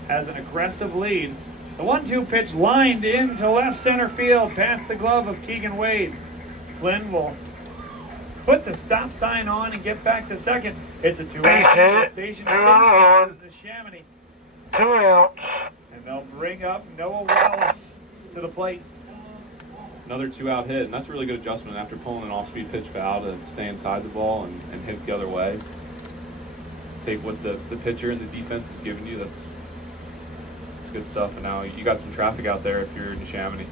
Has an aggressive lead. The 1-2 pitch lined into left center field past the glove of Keegan Wade. Flynn will put the stop sign on and get back to second. It's a 2-out station to station. Neshaminy. 2 outs. And they'll bring up Noah Wallace to the plate. Another 2-out hit, and that's a really good adjustment after pulling an off-speed pitch foul to stay inside the ball and hit the other way. Take what the pitcher and the defense is giving you. That's good stuff. And now you got some traffic out there if you're in Neshaminy.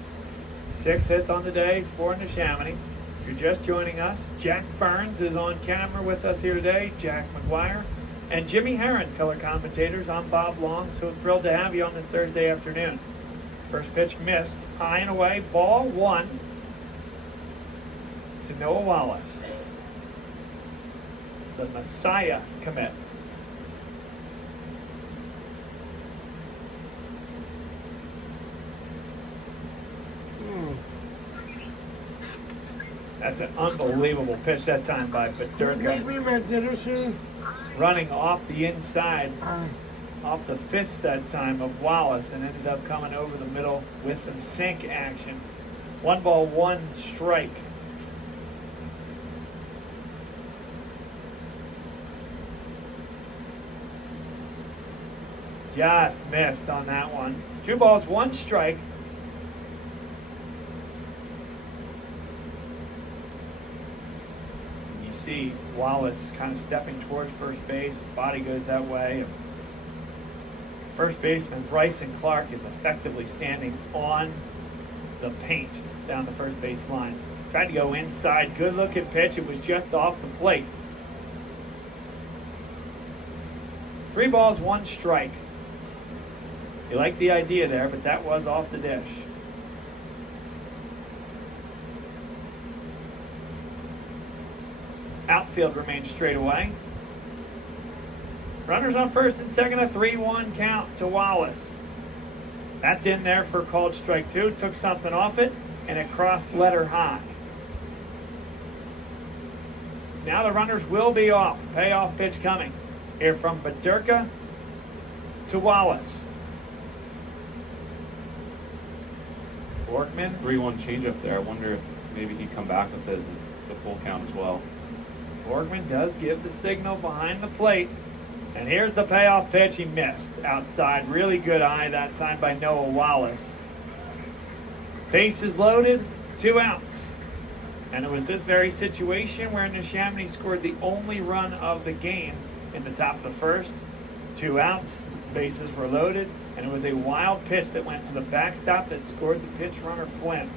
6 hits on the day for Neshaminy. If you're just joining us, Jack Burns is on camera with us here today. Jack McGuire and Jimmy Herron, color commentators. I'm Bob Long. So thrilled to have you on this Thursday afternoon. First pitch missed, high and away, ball 1 to Noah Wallace, the Messiah commit. That's an unbelievable pitch that time by Fedorka. Make me my dinner soon. Running off the inside, Aye. off the fist that time of Wallace, and ended up coming over the middle with some sink action. 1 ball, 1 strike. Just missed on that one. 2 balls, 1 strike. You see Wallace kind of stepping towards first base. His body goes that way. First baseman Bryson Clark is effectively standing on the paint down the first base line. Tried to go inside. Good looking pitch. It was just off the plate. 3 balls, 1 strike. You like the idea there, but that was off the dish. Outfield remains straight away. Runners on first and second, a 3-1 count to Wallace. That's in there for called strike 2. Took something off it, and it crossed letter high. Now the runners will be off. Payoff pitch coming. Here from Fedorka to Wallace. Borgman. 3-1 changeup there. I wonder if maybe he'd come back with it, the full count as well. Borgman does give the signal behind the plate. And here's the payoff pitch. He missed outside. Really good eye that time by Noah Wallace. Bases loaded, 2 outs. And it was this very situation where Neshaminy scored the only run of the game in the top of the first. 2 outs, bases were loaded, And it was a wild pitch that went to the backstop that scored the pitch runner Flynn.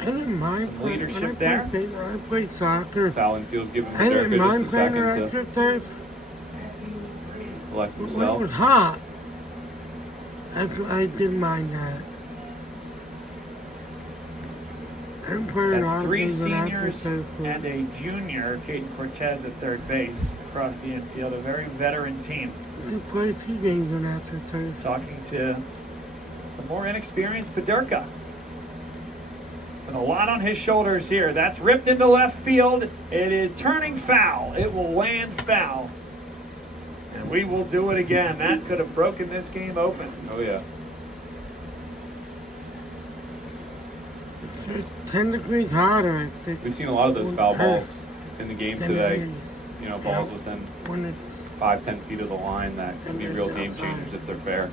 I didn't mind Some playing. leadership When there. I played soccer. Salle Infield giving I didn't Derka mind just a playing second on to extra turf. collect When it himself. was hot, I didn't mind that. I didn't play a lot That's of three games on extra seniors turf. and a junior, Caden Cortez at third base across the infield. A very veteran team. I did play a few games on extra turf. Talking to the more inexperienced Paderka. With a lot on his shoulders here. That's ripped into left field. It is turning foul. It will land foul. And we will do it again. That could have broken this game open. Oh yeah. It's 10 degrees hotter, I think. We've seen a lot of those foul balls in the game than it today. is You know, balls out within when it's 5-10 feet of the line that can be real game changers if they're fair.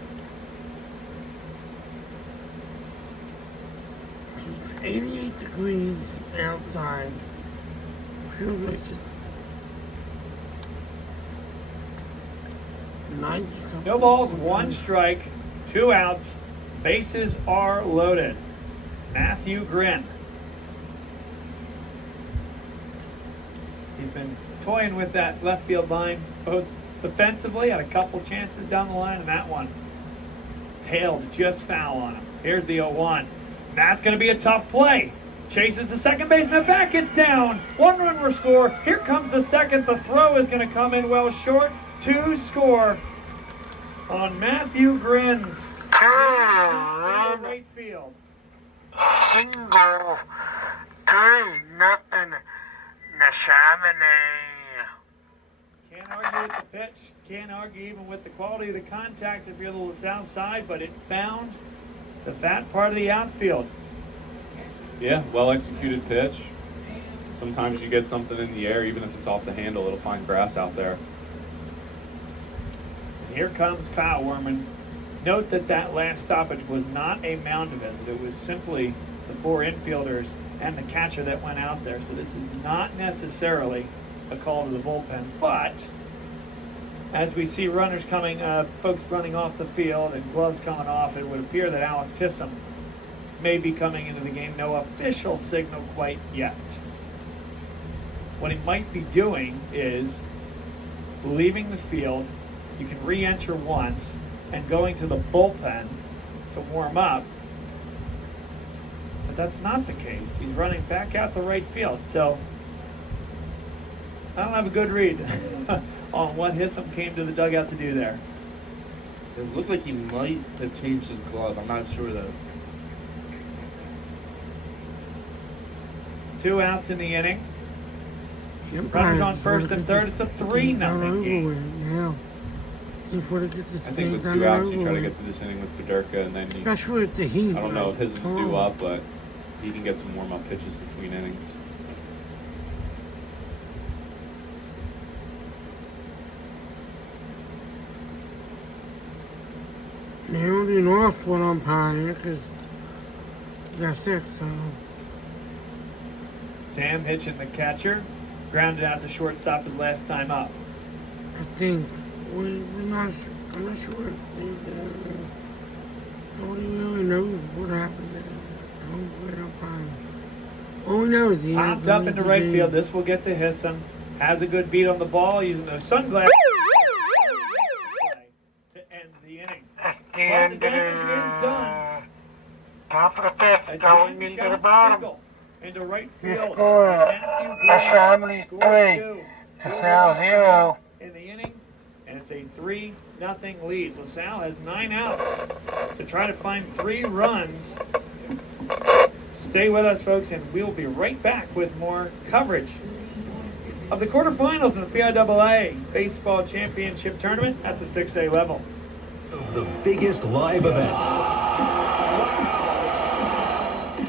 It's 88 degrees outside. Feels like it's 90 something. No balls, one strike, 2 outs. Bases are loaded. Matthew Grin. He's been toying with that left field line, both defensively, had a couple chances down the line, and that one tailed just foul on him. Here's the 0-1. That's going to be a tough play. Chases the second baseman, back it's down. 1 run will score. Here comes the second. The throw is going to come in well short to score on Matthew Grin's right field. Single. 3-0. Neshaminy. Can't argue with the pitch. Can't argue even with the quality of the contact if you're the LaSalle side, but it found the fat part of the outfield. Yeah, well executed pitch. Sometimes you get something in the air, even if it's off the handle, it'll find grass out there. Here comes Kyle Werman. Note that that last stoppage was not a mound visit. It was simply the 4 infielders and the catcher that went out there. So this is not necessarily a call to the bullpen. But as we see runners coming, folks running off the field and gloves coming off, it would appear that Alex Hissam may be coming into the game. No official signal quite yet. What he might be doing is leaving the field. You can re-enter once and going to the bullpen to warm up. But that's not the case. He's running back out to right field. So I don't have a good read on what Hissam came to the dugout to do there. It looked like he might have changed his glove. I'm not sure though. 2 outs in the inning. Runners Runners on first and third. It's a 3-0 game. Yeah. Before they get this I think game with done 2 and outs, you over try to with. get through this inning with Paderka, and then you, Especially with the heat. I don't know if his Come is due on. up, but he can get some warm-up pitches between innings. They only lost one umpire because they're sick, so. Sam Hitchin, the catcher, grounded out to shortstop his last time up. I think we're not. I'm not sure. Nobody really knows what happened there. I don't play umpire. All we know is he Popped up into right field. This will get to Hissam. Has a good beat on the ball using those sunglasses to end the inning. But the damage is done. Top of the A fifth, going jam into the shot bottom. single into right You field. score. Matthew Neshaminy Gray 3. scores 2. LaSalle 0. In the inning, and it's a 3-0 lead. LaSalle has 9 outs to try to find 3 runs. Stay with us, folks, and we'll be right back with more coverage of the quarterfinals in the PIAA Baseball Championship Tournament at the 6A level. Of the biggest live events.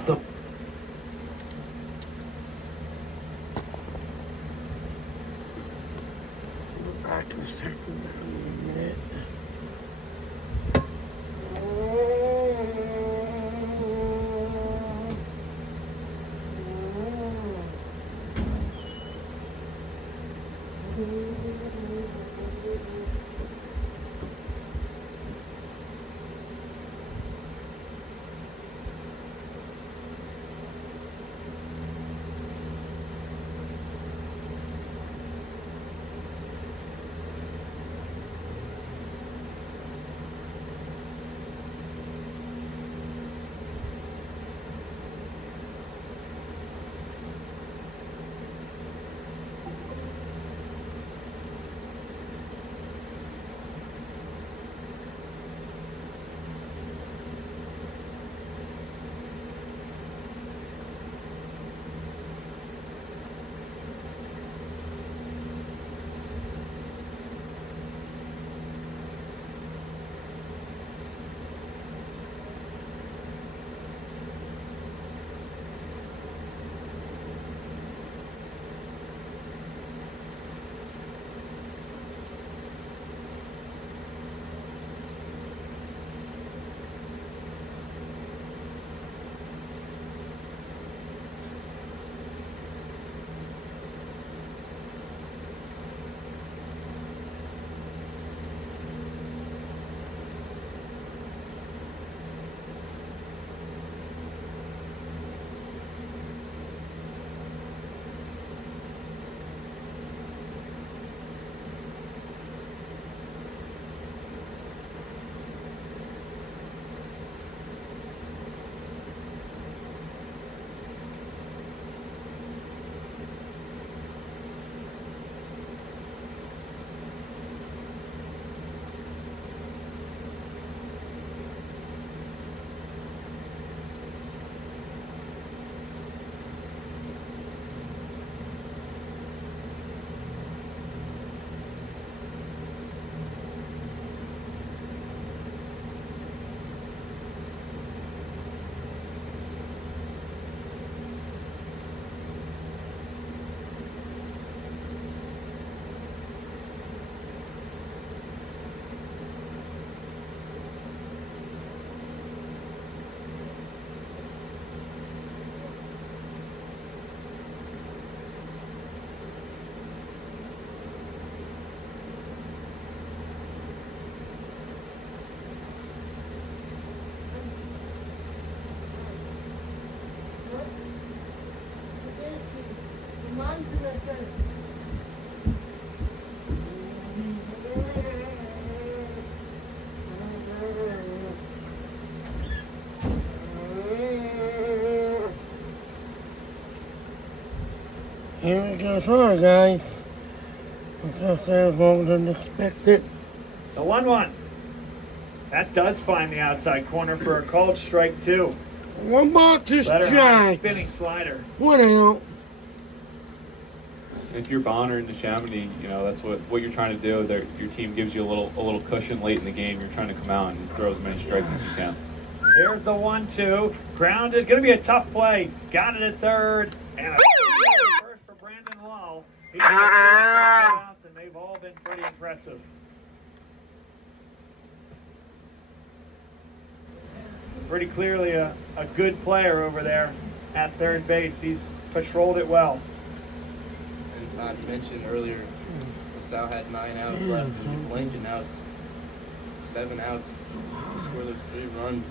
The Back in a second, in a minute. Here it goes on, guys. Because they're longer than expected. The 1-1. That does find the outside corner for a called strike 2. One ball to Letter high strike. spinning slider. One out. If you're Bonner and Neshaminy, you know that's what you're trying to do. Your team gives you a little cushion late in the game. You're trying to come out and throw as many strikes as you can. Here's the 1-2. Grounded. Going to be a tough play. Got it at third. And a first for Brandon Lowell. He's got 3 outs, and they've all been pretty impressive. Pretty clearly a good player over there at third base. He's patrolled it well. And Bob, you mentioned earlier, LaSalle had 9 outs left, and you blink, and now it's 7 outs to score those 3 runs.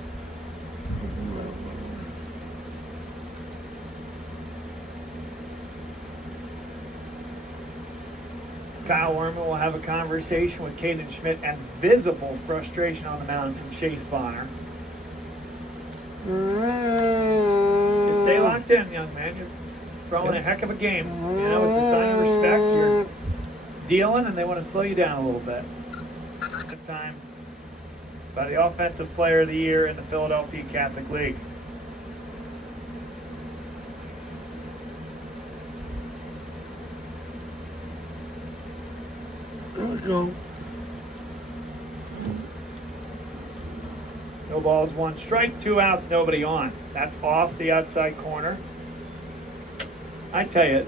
Kyle Werman will have a conversation with Caden Schmidt, and visible frustration on the mound from Chase Bonner. Just stay locked in, young man. You're throwing a heck of a game. You know, it's a sign of respect. You're dealing, and they want to slow you down a little bit. Good time by the Offensive Player of the Year in the Philadelphia Catholic League. There we go. No balls, 1 strike, 2 outs, nobody on. That's off the outside corner. I tell you,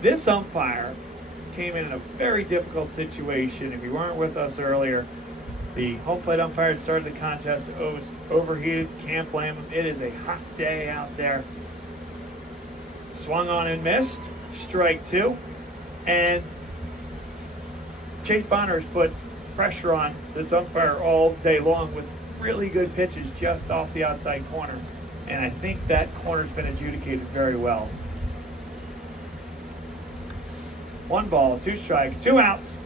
this umpire came in a very difficult situation. If you weren't with us earlier, the home plate umpire started the contest. It was overheated. Can't blame him. It is a hot day out there. Swung on and missed. Strike 2. And Chase Bonner has put pressure on this umpire all day long with really good pitches just off the outside corner. And I think that corner's been adjudicated very well. 1 ball, 2 strikes, 2 outs.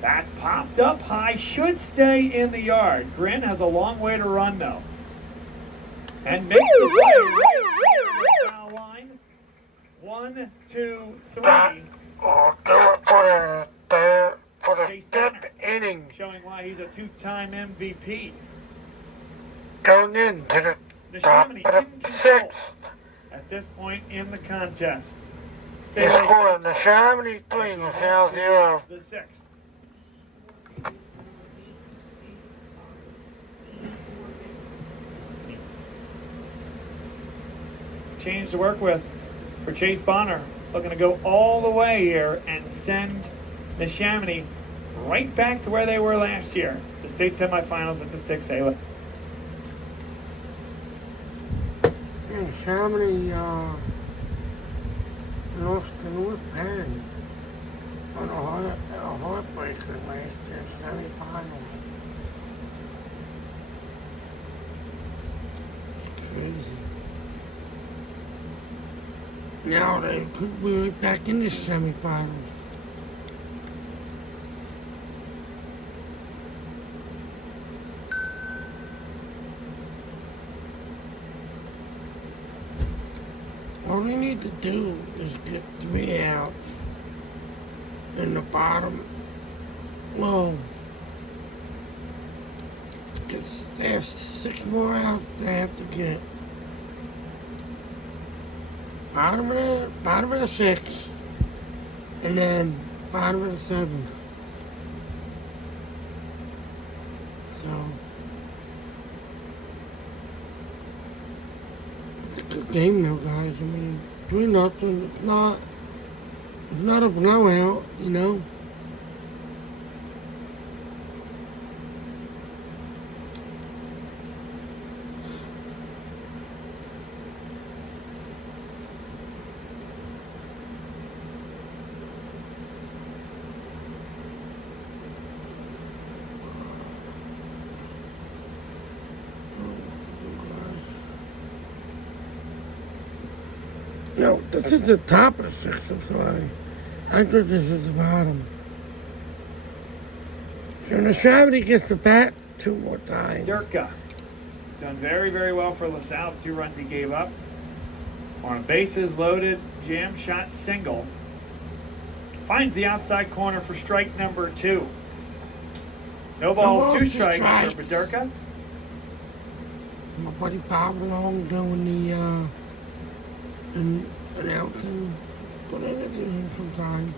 That's popped up high, should stay in the yard. Grin has a long way to run though. And makes the play right there, foul line. 1, 2, 3. Chase Bonner inning. showing why he's a 2-time MVP. Going into the Neshaminy in control at this point in the contest. Stay right score Neshaminy 3, LaSalle 0. the 6th. Change to work with for Chase Bonner. Looking to go all the way here and send Neshaminy right back to where they were last year. The state semifinals at the 6A. Neshaminy lost to North Penn on a heartbreaker last year, semifinals. It's crazy. Now they could be right back in the semifinals. All we need to do is get 3 outs in the bottom low. They have 6 more outs they have to get. Bottom of the 6th, and then bottom of the 7th. So it's a good game now, guys. I mean, 3-0. It's not a blowout, you know. No, this is the top of the 6th, I'm sorry. I thought this is the bottom. So Neshaminy gets the bat 2 more times. Durka done very, very well for LaSalle. 2 runs he gave up. On a bases loaded, jam shot single. Finds the outside corner for strike number 2. No balls, 2 strikes for Durka. My buddy Bob along doing the announcing, but I interview him sometime.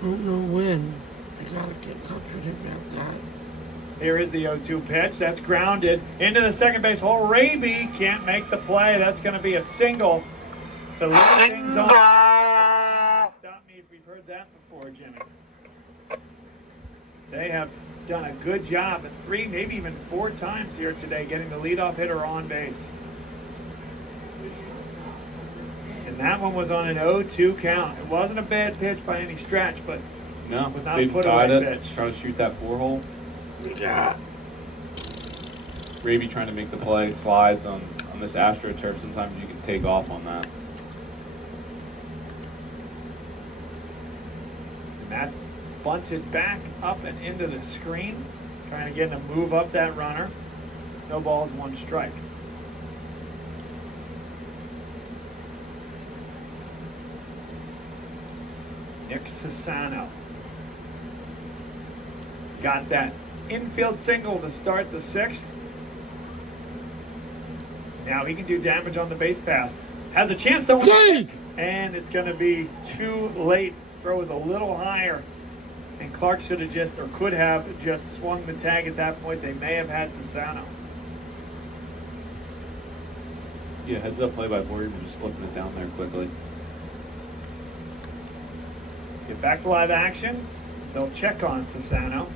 Don't know when. I gotta get in touch with him about that. Here is the 0-2 pitch. That's grounded into the second base hole. Raby can't make the play. That's going to be a single to lead things on. Stop me if we've heard that before, Jimmy. They have done a good job at 3, maybe even 4 times here today getting the leadoff hitter on base. And that one was on an 0-2 count. It wasn't a bad pitch by any stretch, but No, it was not stay a put beside away it. pitch. Try to shoot that 4-hole. Yeah. Raby trying to make the play, slides on this AstroTurf. Sometimes you can take off on that. And that's bunted back up and into the screen, trying to get him to move up that runner. No balls, 1 strike. Nick Sassano got that infield single to start the 6th. Now he can do damage on the base pass. Has a chance to win, and it's going to be too late. Throw was a little higher, and Clark should have just, or could have just swung the tag at that point. They may have had Sassano. Yeah, heads up play by Borg, just flipping it down there quickly. Get back to live action. They'll check on Sassano.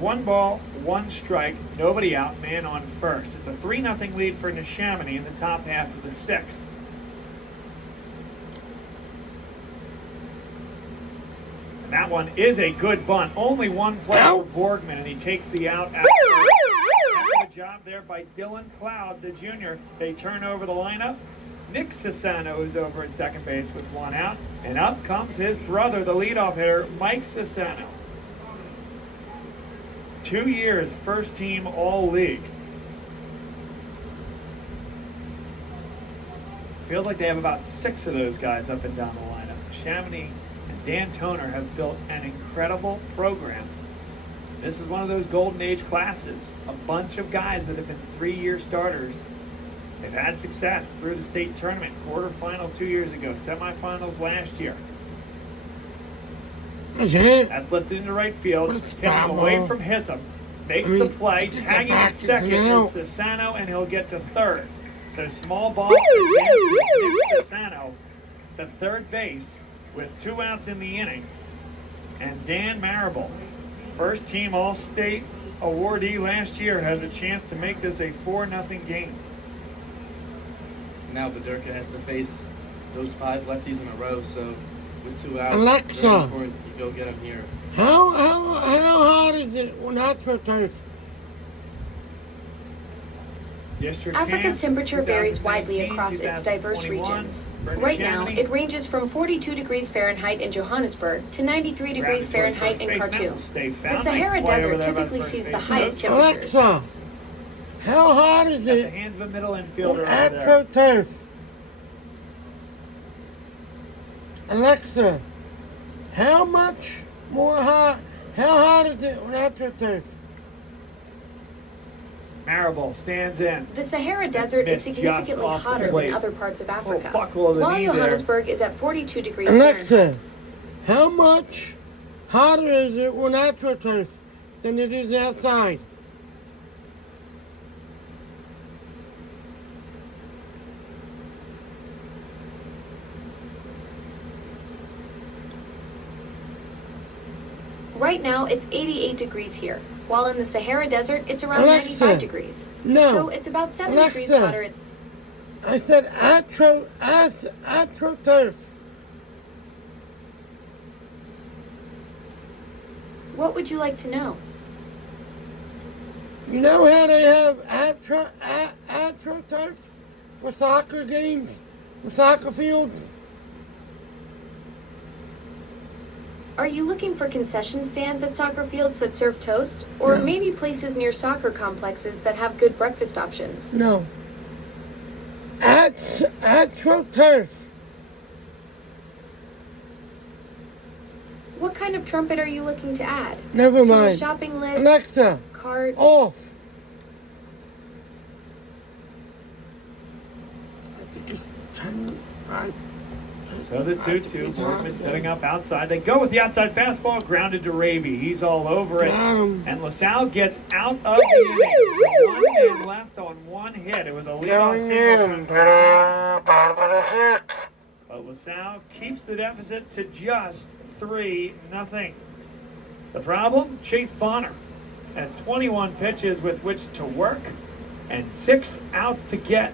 1 ball, 1 strike, nobody out, man on first. It's a 3-0 lead for Neshaminy in the top half of the 6th. And that one is a good bunt. Only one play Ow. for Borgman, and he takes the out. Good job there by Dylan Cloud, the junior. They turn over the lineup. Nick Sassano is over at second base with one out. And up comes his brother, the leadoff hitter, Mike Sassano. 2 years, first team All-League. Feels like they have about 6 of those guys up and down the lineup. Neshaminy and Dan Toner have built an incredible program. This is one of those golden age classes. A bunch of guys that have been 3-year starters. They've had success through the state tournament, quarterfinals 2 years ago, semifinals last year. That's it. That's lifted into right field, What is hitting foul away ball? from Hissam. Makes I mean, the play, take that tagging back, at it's second an is out. Sassano, and he'll get to third. So small ball advances Nick Sassano to third base with 2 outs in the inning. And Dan Marable, first team All-State awardee last year, has a chance to make this a 4-0 game. Now Badurka has to face those 5 lefties in a row, so with 2 outs, Alexa. very important you go get them here. How hard is it when AstroTurf? District Africa's champs, temperature varies widely 2019, across its diverse 2021. regions. For Right now, Neshaminy, it ranges from 42 degrees Fahrenheit in Johannesburg to 93 degrees Fahrenheit in Khartoum. The Sahara Desert typically sees the highest temperatures. Alexa, how hard is At the it hands of a middle on infielder over there. AstroTurf? Alexa, how hard is it on AstroTurf? Marable stands in. The Sahara Desert is Missed just significantly off the hotter plate. than other parts of Africa. buckle of the While knee there. Johannesburg is at 42 degrees Fahrenheit. Alexa, how much hotter is it on AstroTurf than it is outside? Right now, it's 88 degrees here, while in the Sahara Desert, it's around Alexa, 95 degrees. no. So it's about 7 Alexa. degrees hotter. I said AstroTurf. What would you like to know? You know how they have AstroTurf for soccer games, for soccer fields? Are you looking for concession stands at soccer fields that serve toast? Or No. maybe places near soccer complexes that have good breakfast options? No. AstroTurf. What kind of trumpet are you looking to add? Never To a mind. shopping list? Alexa, Cart? off. I think it's 10, 5. So the 2-2, Borgman setting up outside. They go with the outside fastball, grounded to Raby. He's all over it. Got him. And LaSalle gets out of the inning. So 1 man left on 1 hit. It was a leadoff Going single in. from Sassano. Bottom of the 6th. But LaSalle keeps the deficit to just 3-0. The problem? Chase Bonner has 21 pitches with which to work and 6 outs to get.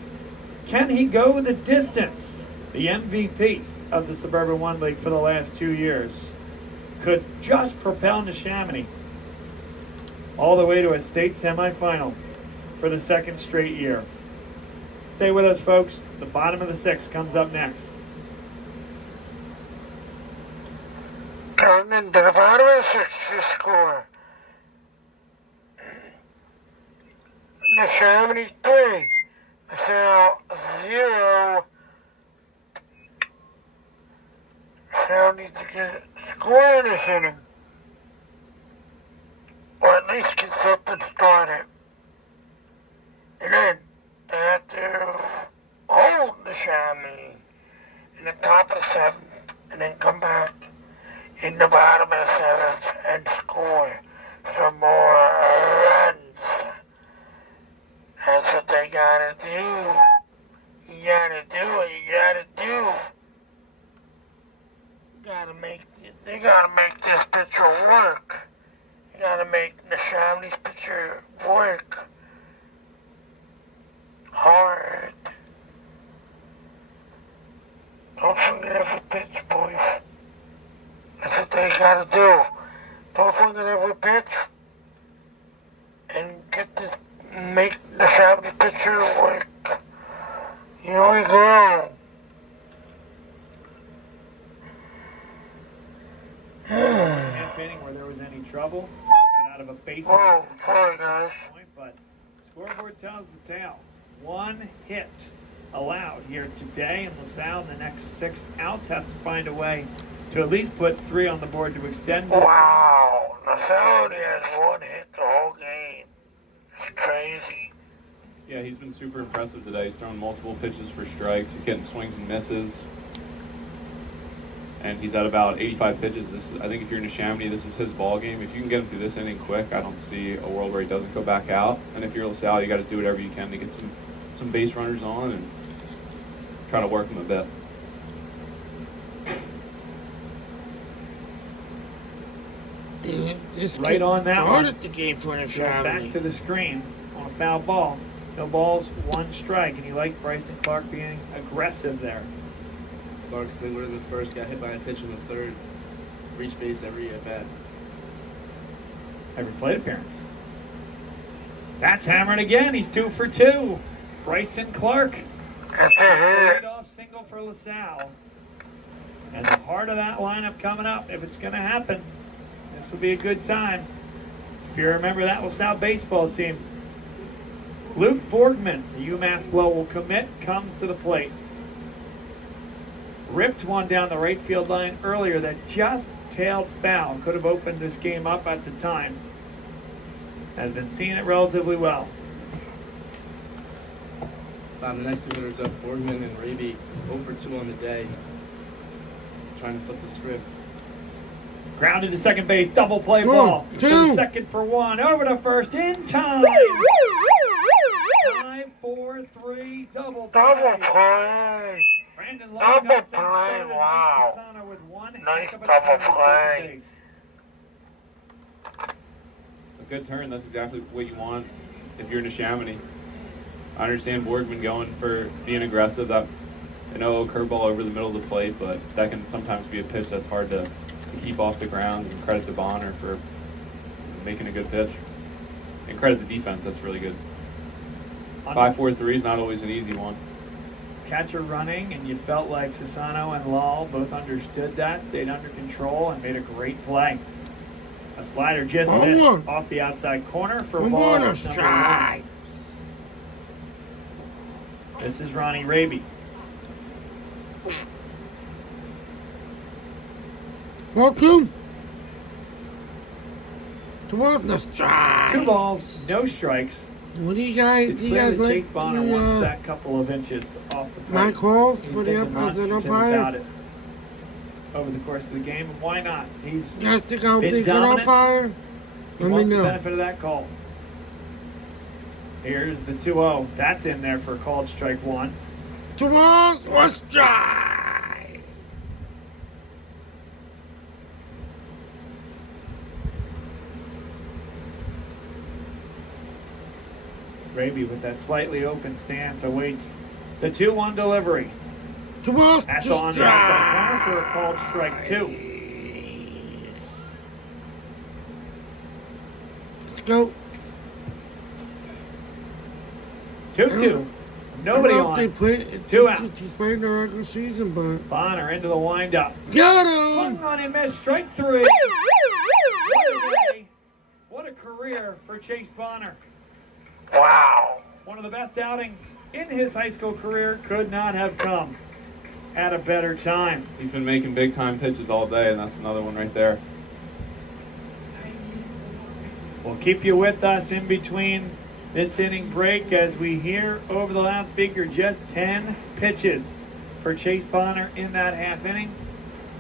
Can he go the distance? The MVP of the Suburban 1 League for the last 2 years could just propel Neshaminy all the way to a state semifinal for the 2nd straight year. Stay with us, folks. The bottom of the 6th comes up next. Coming into the bottom of the 6th to score. Neshaminy 3. LaSalle 0. LaSalle needs to get a score in this inning. Or at least get something started. And then they have to hold Neshaminy in the top of the 7th and then come back in the bottom of the 7th and score some more runs. That's what they gotta do. You gotta do what you gotta do. They gotta make this pitcher work. You gotta make Neshaminy's pitcher work hard. Don't forget every pitch, boys. That's what they they gotta do. Don't swing at every pitch and make the Neshaminy pitcher work. Here we go. Half inning where there was any trouble. Got out of a base. Oh, sorry guys. But scoreboard tells the tale. One hit allowed here today, and LaSalle in the next 6 outs has to find a way to at least put 3 on the board to extend this. Wow, LaSalle only has 1 hit the whole game. It's crazy. Yeah, he's been super impressive today. He's thrown multiple pitches for strikes. He's getting swings and misses. And he's at about 85 pitches. I think if you're Neshaminy, this is his ball game. If you can get him through this inning quick, I don't see a world where he doesn't go back out. And if you're LaSalle, you got to do whatever you can to get some base runners on and try to work him a bit. Dude, this Right kid on that started one. the game for Back Neshaminy. to the screen on a foul ball. No balls, 1 strike. And you like Bryson Clark being aggressive there. Clark Singler in the first, got hit by a pitch in the third. Reach base every at bat. Every plate appearance. That's hammered again. He's 2 for 2. Bryson Clark. That's a hit. Leadoff single for LaSalle. And the heart of that lineup coming up, if it's going to happen, this would be a good time. If you remember that LaSalle baseball team. Luke Borgman, the UMass Lowell commit, comes to the plate. Ripped one down the right field line earlier that just tailed foul. Could have opened this game up at the time. Has been seeing it relatively well. The next 2 hitters up, Borgman and Raby, 0 for 2 on the day. Trying to flip the script. Grounded to second base, double play 1, ball. 2. To the second for 1, over to first in time. 5-4-3, double play. Double play. Brandon Double Long got things play, started. wow. Mike Sassano with 1 Nice heck of a double turn at second play. base. A good turn, that's exactly what you want if you're Neshaminy. I understand Borgman going for being aggressive. That I know curveball over the middle of the plate, but that can sometimes be a pitch that's hard to keep off the ground. And credit to Bonner for making a good pitch. And credit the defense, that's really good. 5-4-3 is not always an easy one. Catcher running, and you felt like Sassano and Lal both understood that, stayed under control, and made a great play. A slider just One missed more. off the outside corner for One ball more number strike. 1. This is Ronnie Raby. 1, 2. Towards the strike. 2 balls, no strikes. What do you guys? It's You clear guys that like Chase Bonner wants that couple of inches off the plate. my calls He's for been the as an demonstrative umpire? about it over the course of the game. Why not? He's You guys think I'll been be a good dominant. umpire? He Let me wants the know. benefit of that call. Here's the 2-0. That's in there for a called strike 1. Towards the strike. Raby with that slightly open stance awaits the 2-1 delivery. Towards That's the on the strike. outside corner for a called strike 2. Let's go. 2-2. Nobody I don't know if they on. played, it's 2 just outs. to play in the regular season, but Bonner into the windup. got Swung him. on and missed. Strike 3. What a day. What a career for Chase Bonner. Wow. One of the best outings in his high school career. Could not have come at a better time. He's been making big time pitches all day, and that's another one right there. We'll keep you with us in between this inning break as we hear over the loudspeaker just 10 pitches for Chase Bonner in that half inning.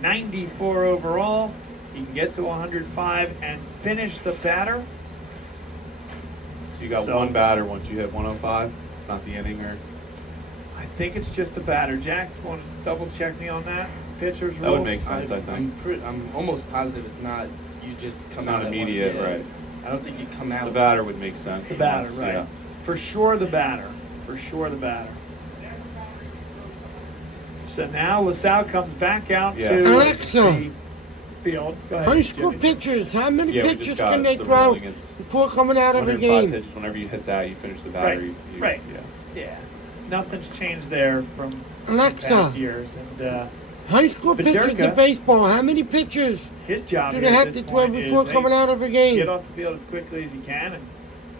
94 overall. He can get to 105 and finish the batter. So you got So- one batter once you hit 105. It's not the inning or I think it's just the batter. Jack, want to double check me on that? Pitcher's rules? that would make sense, I think. I'm almost positive it's not. You just come It's out not at one- immediate, yeah. right? I don't think you come out. The batter would make sense. The batter, unless- right. yeah. For sure the batter. For sure the batter. So now LaSalle comes back out Yeah. to Alexa. the field. Go ahead, High school Jimmy. pitchers, how many Yeah, we just pitches got can they the throw ruling. It's before coming out of a 105 game? pitches. Whenever you hit that, you finish the batter. Right, You, right. Yeah. Yeah, nothing's changed there from Alexa. past years. And High school But pitchers to Durga- baseball, how many pitches his job do here they at have this to throw point before is, coming hey, out of a get game? off the field as quickly as you can and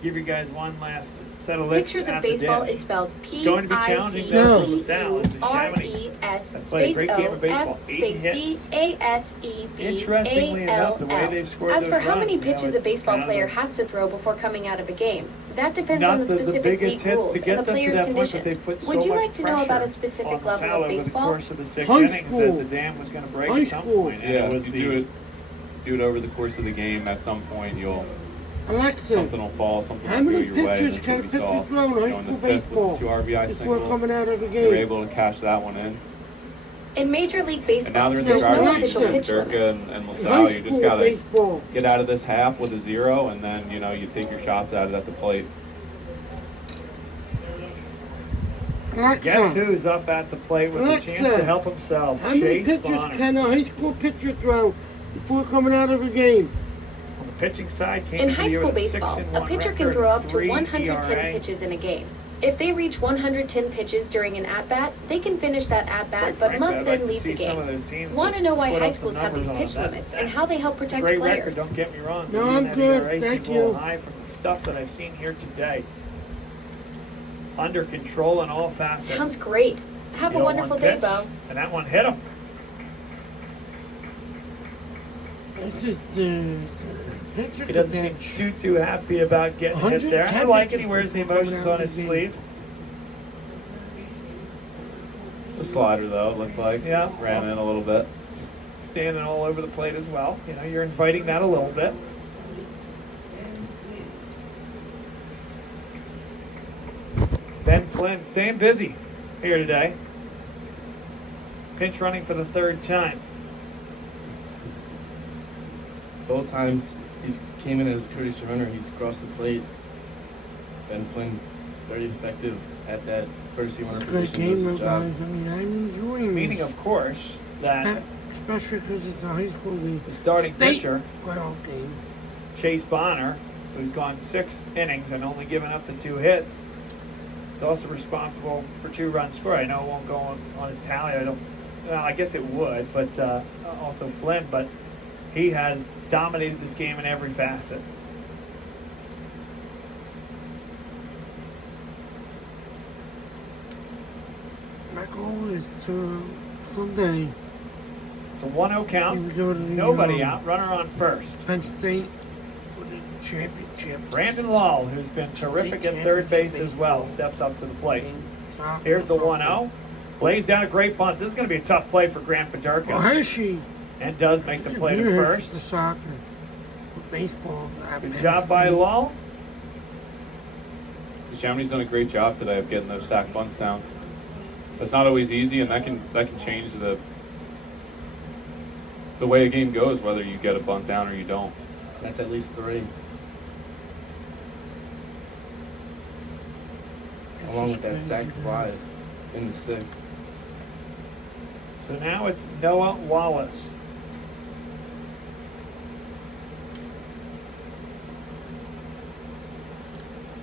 give you guys one last set of licks Pictures of at the baseball dish. is spelled It's going to be challenging though No. for LaSalle and Neshaminy. P-I-C-U-R-E-S That's played a space great game of baseball. 8 hits. Interestingly enough, the way O-F-space-B-A-L-L. they've scored As those for how many runs, you know, pitches a it's baseball kind of player a- has to throw before coming out of a game, that depends Not on the the specific biggest league hits to rules get and the them to player's that point, condition. but they put so Would you much like to know about pressure a specific on level LaSalle of over the baseball? course of the 6 High innings school. that the dam was going to break High at some school. point. And Yeah, it was if the you do it over the course of the game, at some point Alexa, something will fall, something how will many go your way. pitches That's can what a we pitcher saw, throw in high in the school fifth with baseball the 2 RBI before single. coming out of a They were game? able to cash that one in. In Major League And now Baseball, they're in the there's no driver's seat official with pitch limit. Durga and LaSalle. High You just school got to baseball. get out of this half with a 0, and then, you take your shots at it at the plate. Guess Alexa, who's up at the plate with a chance Alexa, to help himself? how many Chase pitches Bonner. can a high school pitcher throw before coming out of a game? On the pitching side, came In into the high year school with a baseball, 6-1 a pitcher can record, throw up to 3 110 ERA. pitches in a game. If they reach 110 pitches during an at-bat, they can finish that at-bat, Quite but frankly, must I'd then like to leave see the some of game. those teams Want that to know why put high up some schools have these numbers pitch on that. limits and how they help It's a protect great players? record, don't get me wrong. No, Even I'm that good, ERA thank seems a little you. high from the stuff that I've seen here today. Under control in all facets. Sounds great. Have a The 0-1 wonderful day, pitch, Bo. And that one hit him. It's just the pitcher He can doesn't pitch. seem too happy about getting hit there. I 110 like it. He pitches wears the before coming emotions out on of his the game. sleeve. The slider, though, it looked like. Yeah. Ran in a little bit. Standing all over the plate as well. You're inviting that a little bit. Ben Flynn staying busy here today. Pinch running for the 3rd time. Both times he's came in as a courtesy runner, he's crossed the plate. Ben Flynn, very effective at that courtesy runner Great position. Does game, his though, job. guys. I mean, I'm enjoying Meaning, this. of course, that Especially because it's a high school league. the starting State pitcher, playoff game. Chase Bonner, who's gone 6 innings and only given up the 2 hits, is also responsible for 2 runs scored. I know it won't go on his tally. I guess it would, but also Flynn. But he has dominated this game in every facet. My goal is to someday It's a 1-0 count. maybe go to the Nobody out. Runner on first. Penn State for the championship. Brandon Lull, who's been terrific at third base as well, steps up to the plate. Here's the 1-0. Lays down a great bunt. This is going to be a tough play for Grant Well, Bedurka. Hershey. And does make the play to The first. soccer. The baseball. Good job by Lull. Neshamany's done a great job today of getting those sack bunts down. That's not always easy, and that can change the way a game goes, whether you get a bunt down or you don't. That's at least 3. Along with that sack fly in the 6th. So now it's Noah Wallace.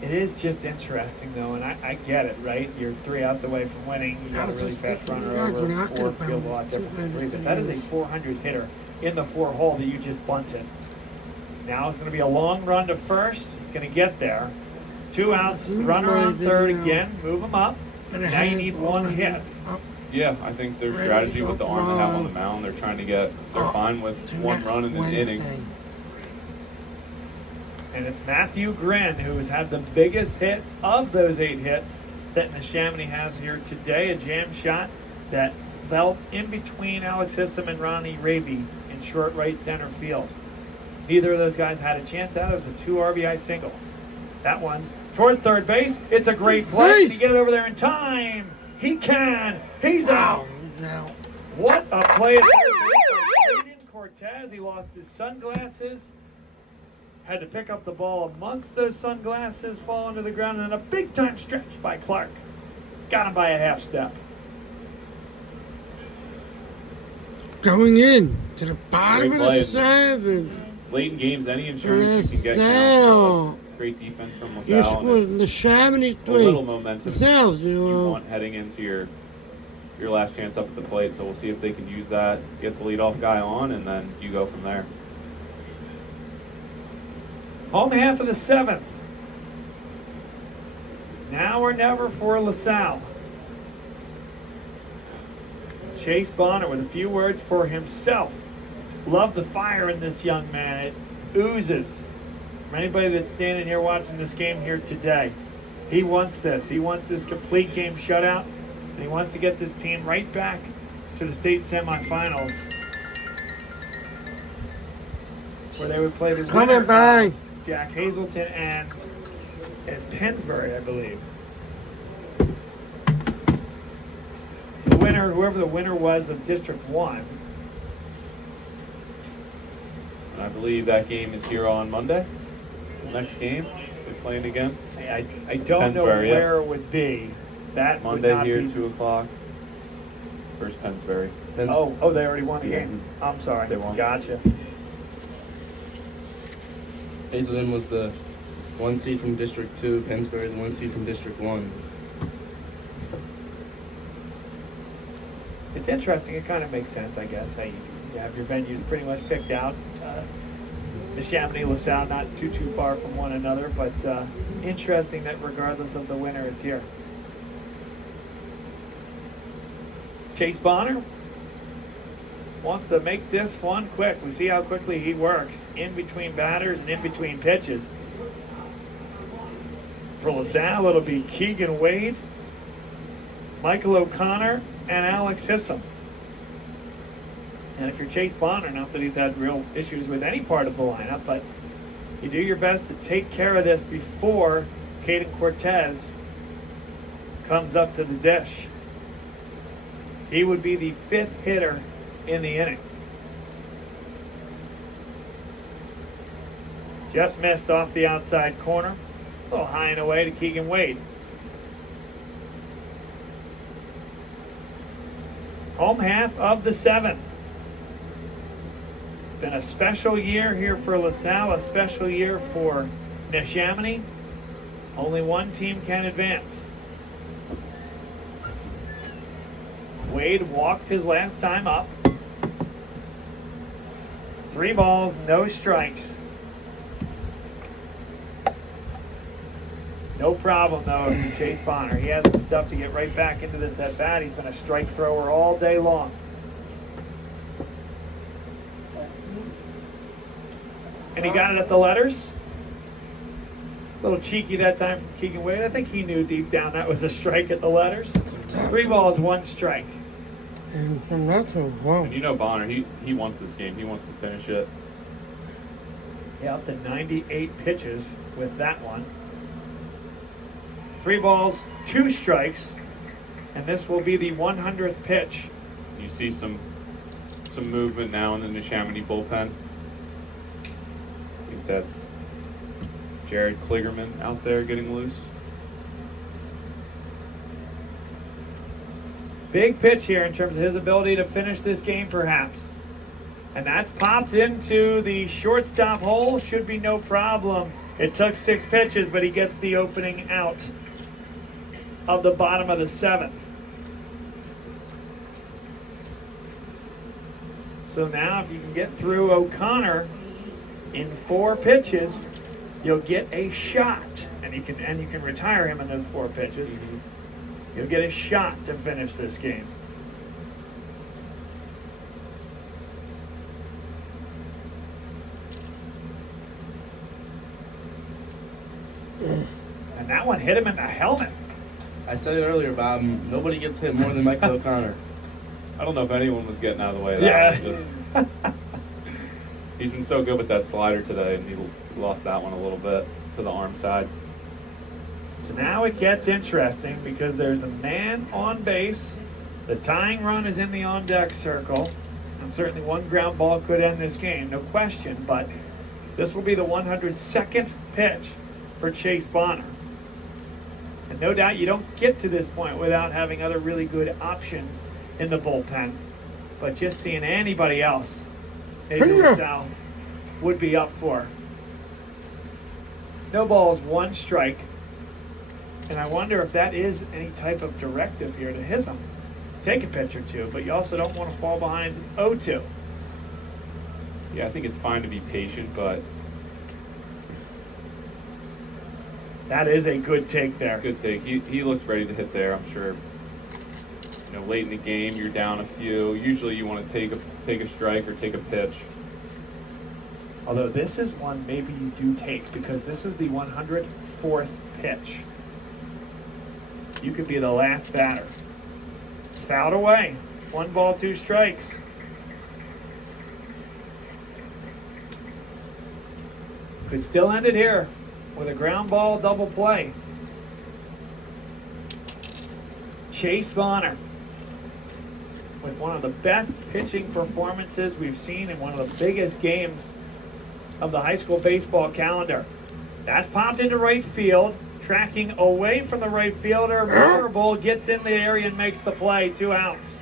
It is just interesting, though, and I get it, right? You're 3 outs away from winning. You got a really fast runner over 4, field a lot different from 3. But that is a 400 hitter in the 4 hole that you just bunted. Now it's going to be a long run to first. He's going to get there. 2 outs, runner on third again. Move him up. Now you need 1 hit. Yeah, I think their Ready strategy to with the go arm they have on the run. mound, they're fine with 1 run in an inning. And it's Matthew Grin who has had the biggest hit of those 8 hits that Neshaminy has here today. A jam shot that fell in between Alex Hissam and Ronnie Raby in short right center field. Neither of those guys had a chance at it. It was a 2 RBI single. That one's towards third base. It's a great play. Can he get it over there in time? He can. He's out. Now, What a play at third base. Cortez, he lost his sunglasses. Had to pick up the ball amongst those sunglasses, falling to the ground, and then a big-time stretch by Clark. Got him by a half step. going in to the bottom Great of the play. seventh. Late in games, any insurance you can get counts. So great defense from You LaSalle. scored And the it's Neshaminy a little 3. momentum LaSalle you 0. want heading into your last chance up at the plate. So we'll see if they can use that, get the leadoff guy on, and then you go from there. Home half of the seventh. Now or never for LaSalle. Chase Bonner with a few words for himself. Love the fire in this young man. It oozes. For anybody that's standing here watching this game here today, he wants this. He wants this complete game shutout, and he wants to get this team right back to the state semifinals, where they would play the winner Coming back. of Jack Hazelton and it's Pennsbury, I believe. The winner, whoever the winner was of District 1. And I believe that game is here on Monday. The next game, they're playing again. I don't know Pennsbury, where it would be. That Monday would not here, be. 2 o'clock. First Pennsbury. Oh, they already won the Yeah. game. I'm sorry. They won. Gotcha. Hazelton was the 1 seed from District 2, Pennsbury the 1 seed from District 1. It's interesting. It kind of makes sense, I guess, how you have your venues pretty much picked out. Neshaminy, LaSalle, not too far from one another, but interesting that regardless of the winner, it's here. Chase Bonner wants to make this one quick. We see how quickly he works in between batters and in between pitches. For LaSalle, it'll be Keegan Wade, Michael O'Connor, and Alex Hissam. And if you're Chase Bonner, not that he's had real issues with any part of the lineup, but you do your best to take care of this before Caden Cortez comes up to the dish. He would be the 5th hitter in the inning. Just missed off the outside corner. A little high and away to Keegan Wade. Home half of the 7th. It's been a special year here for LaSalle, a special year for Neshaminy. Only one team can advance. Wade walked his last time up. 3 balls, no strikes. No problem, though, if you're Chase Bonner. He has the stuff to get right back into this at-bat. He's been a strike thrower all day long. And he got it at the letters. A little cheeky that time from Keegan Wade. I think he knew deep down that was a strike at the letters. 3 balls, 1 strike. And from that to wow. And you know Bonner, he wants this game. He wants to finish it. Yeah, up to 98 pitches with that one. 3 balls, 2 strikes, and this will be the 100th pitch. You see some movement now in the Neshaminy bullpen. I think that's Jared Kligerman out there getting loose. Big pitch here in terms of his ability to finish this game, perhaps. And that's popped into the shortstop hole. Should be no problem. It took 6 pitches, but he gets the opening out of the bottom of the 7th. So now if you can get through O'Connor in 4 pitches, you'll get a shot. And you can retire him in those 4 pitches. You'll get a shot to finish this game. And that one hit him in the helmet. I said it earlier, Bob. Nobody gets hit more than Michael O'Connor. I don't know if anyone was getting out of the way of that. Yeah. He's been so good with that slider today, and he lost that one a little bit to the arm side. So now it gets interesting because there's a man on base. The tying run is in the on-deck circle. And certainly one ground ball could end this game, no question. But this will be the 102nd pitch for Chase Bonner. And no doubt you don't get to this point without having other really good options in the bullpen. but just seeing anybody else maybe LaSalle would be up for. No balls, 1 strike. And I wonder if that is any type of directive here to Hism to take a pitch or two, but you also don't want to fall behind 0-2. Yeah, I think it's fine to be patient, but that is a good take there. good take. He looks ready to hit there, I'm sure. Late in the game, you're down a few. Usually you want to take a strike or take a pitch. Although this is one maybe you do take because this is the 104th pitch. You could be the last batter. Fouled away. 1 ball, 2 strikes. Could still end it here with a ground ball double play. Chase Bonner with one of the best pitching performances we've seen in one of the biggest games of the high school baseball calendar. That's popped into right field, tracking away from the right fielder. Memorable gets in the area and makes the play. 2 outs.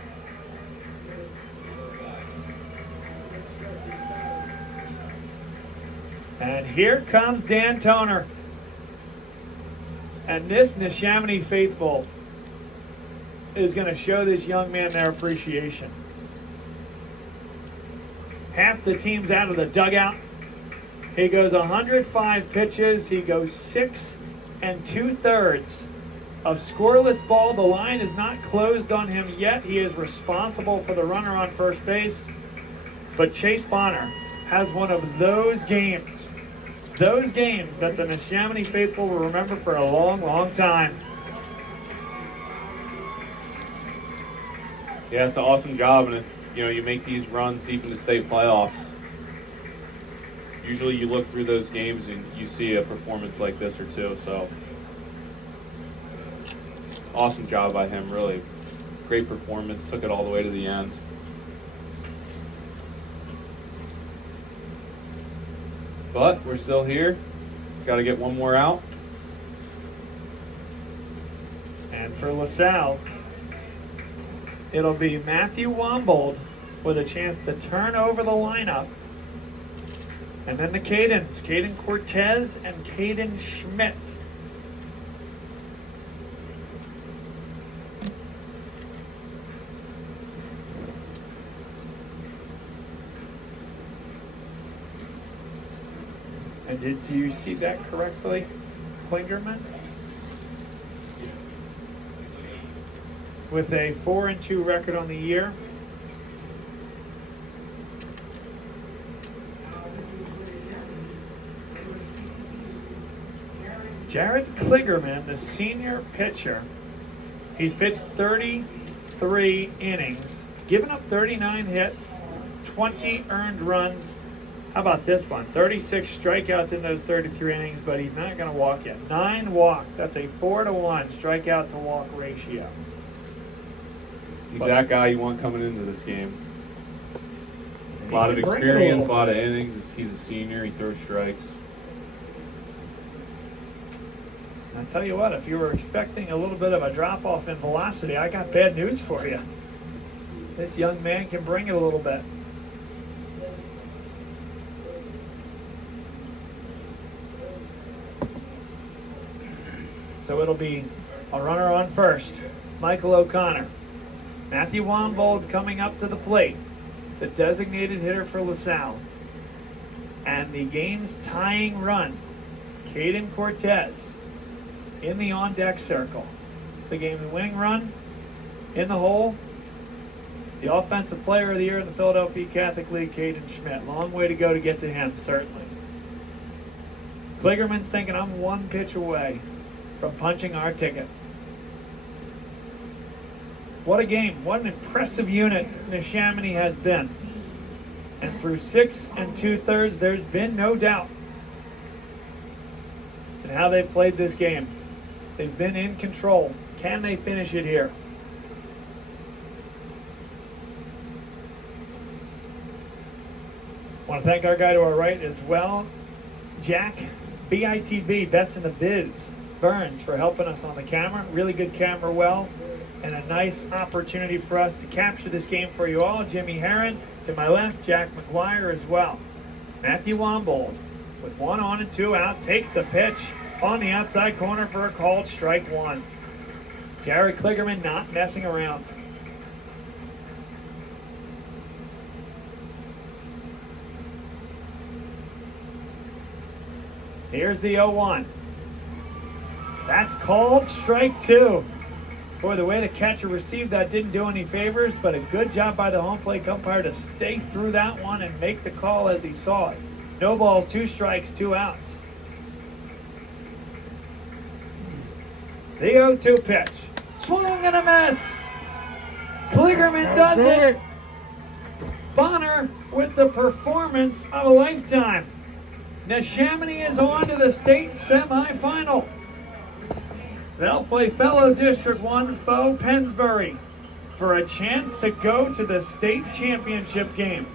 And here comes Dan Toner. And this Neshaminy faithful is going to show this young man their appreciation. Half the team's out of the dugout. He goes 105 pitches. He goes 6 2/3 of scoreless ball. The line is not closed on him yet. He is responsible for the runner on first base. But Chase Bonner has one of those games that the Neshaminy faithful will remember for a long, long time. Yeah, it's an awesome job, and if you make these runs deep into state playoffs, usually you look through those games and you see a performance like this or two. So, awesome job by him, really. Great performance, took it all the way to the end. But we're still here. Got to get one more out. And for LaSalle, it'll be Matthew Wombold with a chance to turn over the lineup. And then the Cadens, Caden Cortez and Caden Schmidt. And did you see that correctly, Klingerman? With a 4-2 record on the year. Jared Kligerman, the senior pitcher, he's pitched 33 innings, given up 39 hits, 20 earned runs. How about this one? 36 strikeouts in those 33 innings, but he's not going to walk yet. 9 walks. That's a 4-to-1 strikeout to walk ratio. He's that guy you want coming into this game. A lot of experience, a lot of innings. He's a senior. He throws strikes. I tell you what, if you were expecting a little bit of a drop-off in velocity, I got bad news for you. This young man can bring it a little bit. So it'll be a runner on first, Michael O'Connor. Matthew Wombold coming up to the plate, the designated hitter for LaSalle. And the game's tying run, Caden Cortez, in the on-deck circle. The game's winning run, in the hole, the offensive player of the year in the Philadelphia Catholic League, Caden Schmidt. Long way to go to get to him, certainly. Kligerman's thinking, I'm 1 pitch away from punching our ticket. What a game. What an impressive unit Neshaminy has been. And through 6 2/3, there's been no doubt in how they've played this game. They've been in control. Can they finish it here? I want to thank our guy to our right as well, Jack, BITB, Best in the Biz, Burns, for helping us on the camera. Really good camera well. and a nice opportunity for us to capture this game for you all. Jimmy Herron to my left, Jack McGuire as well. Matthew Wombold with 1 on and 2 out takes the pitch on the outside corner for a called strike 1. Jared Kligerman not messing around. Here's the 0-1. That's called strike 2. Boy, the way the catcher received that didn't do any favors, but a good job by the home plate umpire to stay through that one and make the call as he saw it. No balls, 2 strikes, 2 outs. The 0-2 pitch. Swung and a miss. Kligerman does it. Bonner with the performance of a lifetime. Neshaminy is on to the state semifinal. They'll play fellow District 1 foe Pennsbury for a chance to go to the state championship game.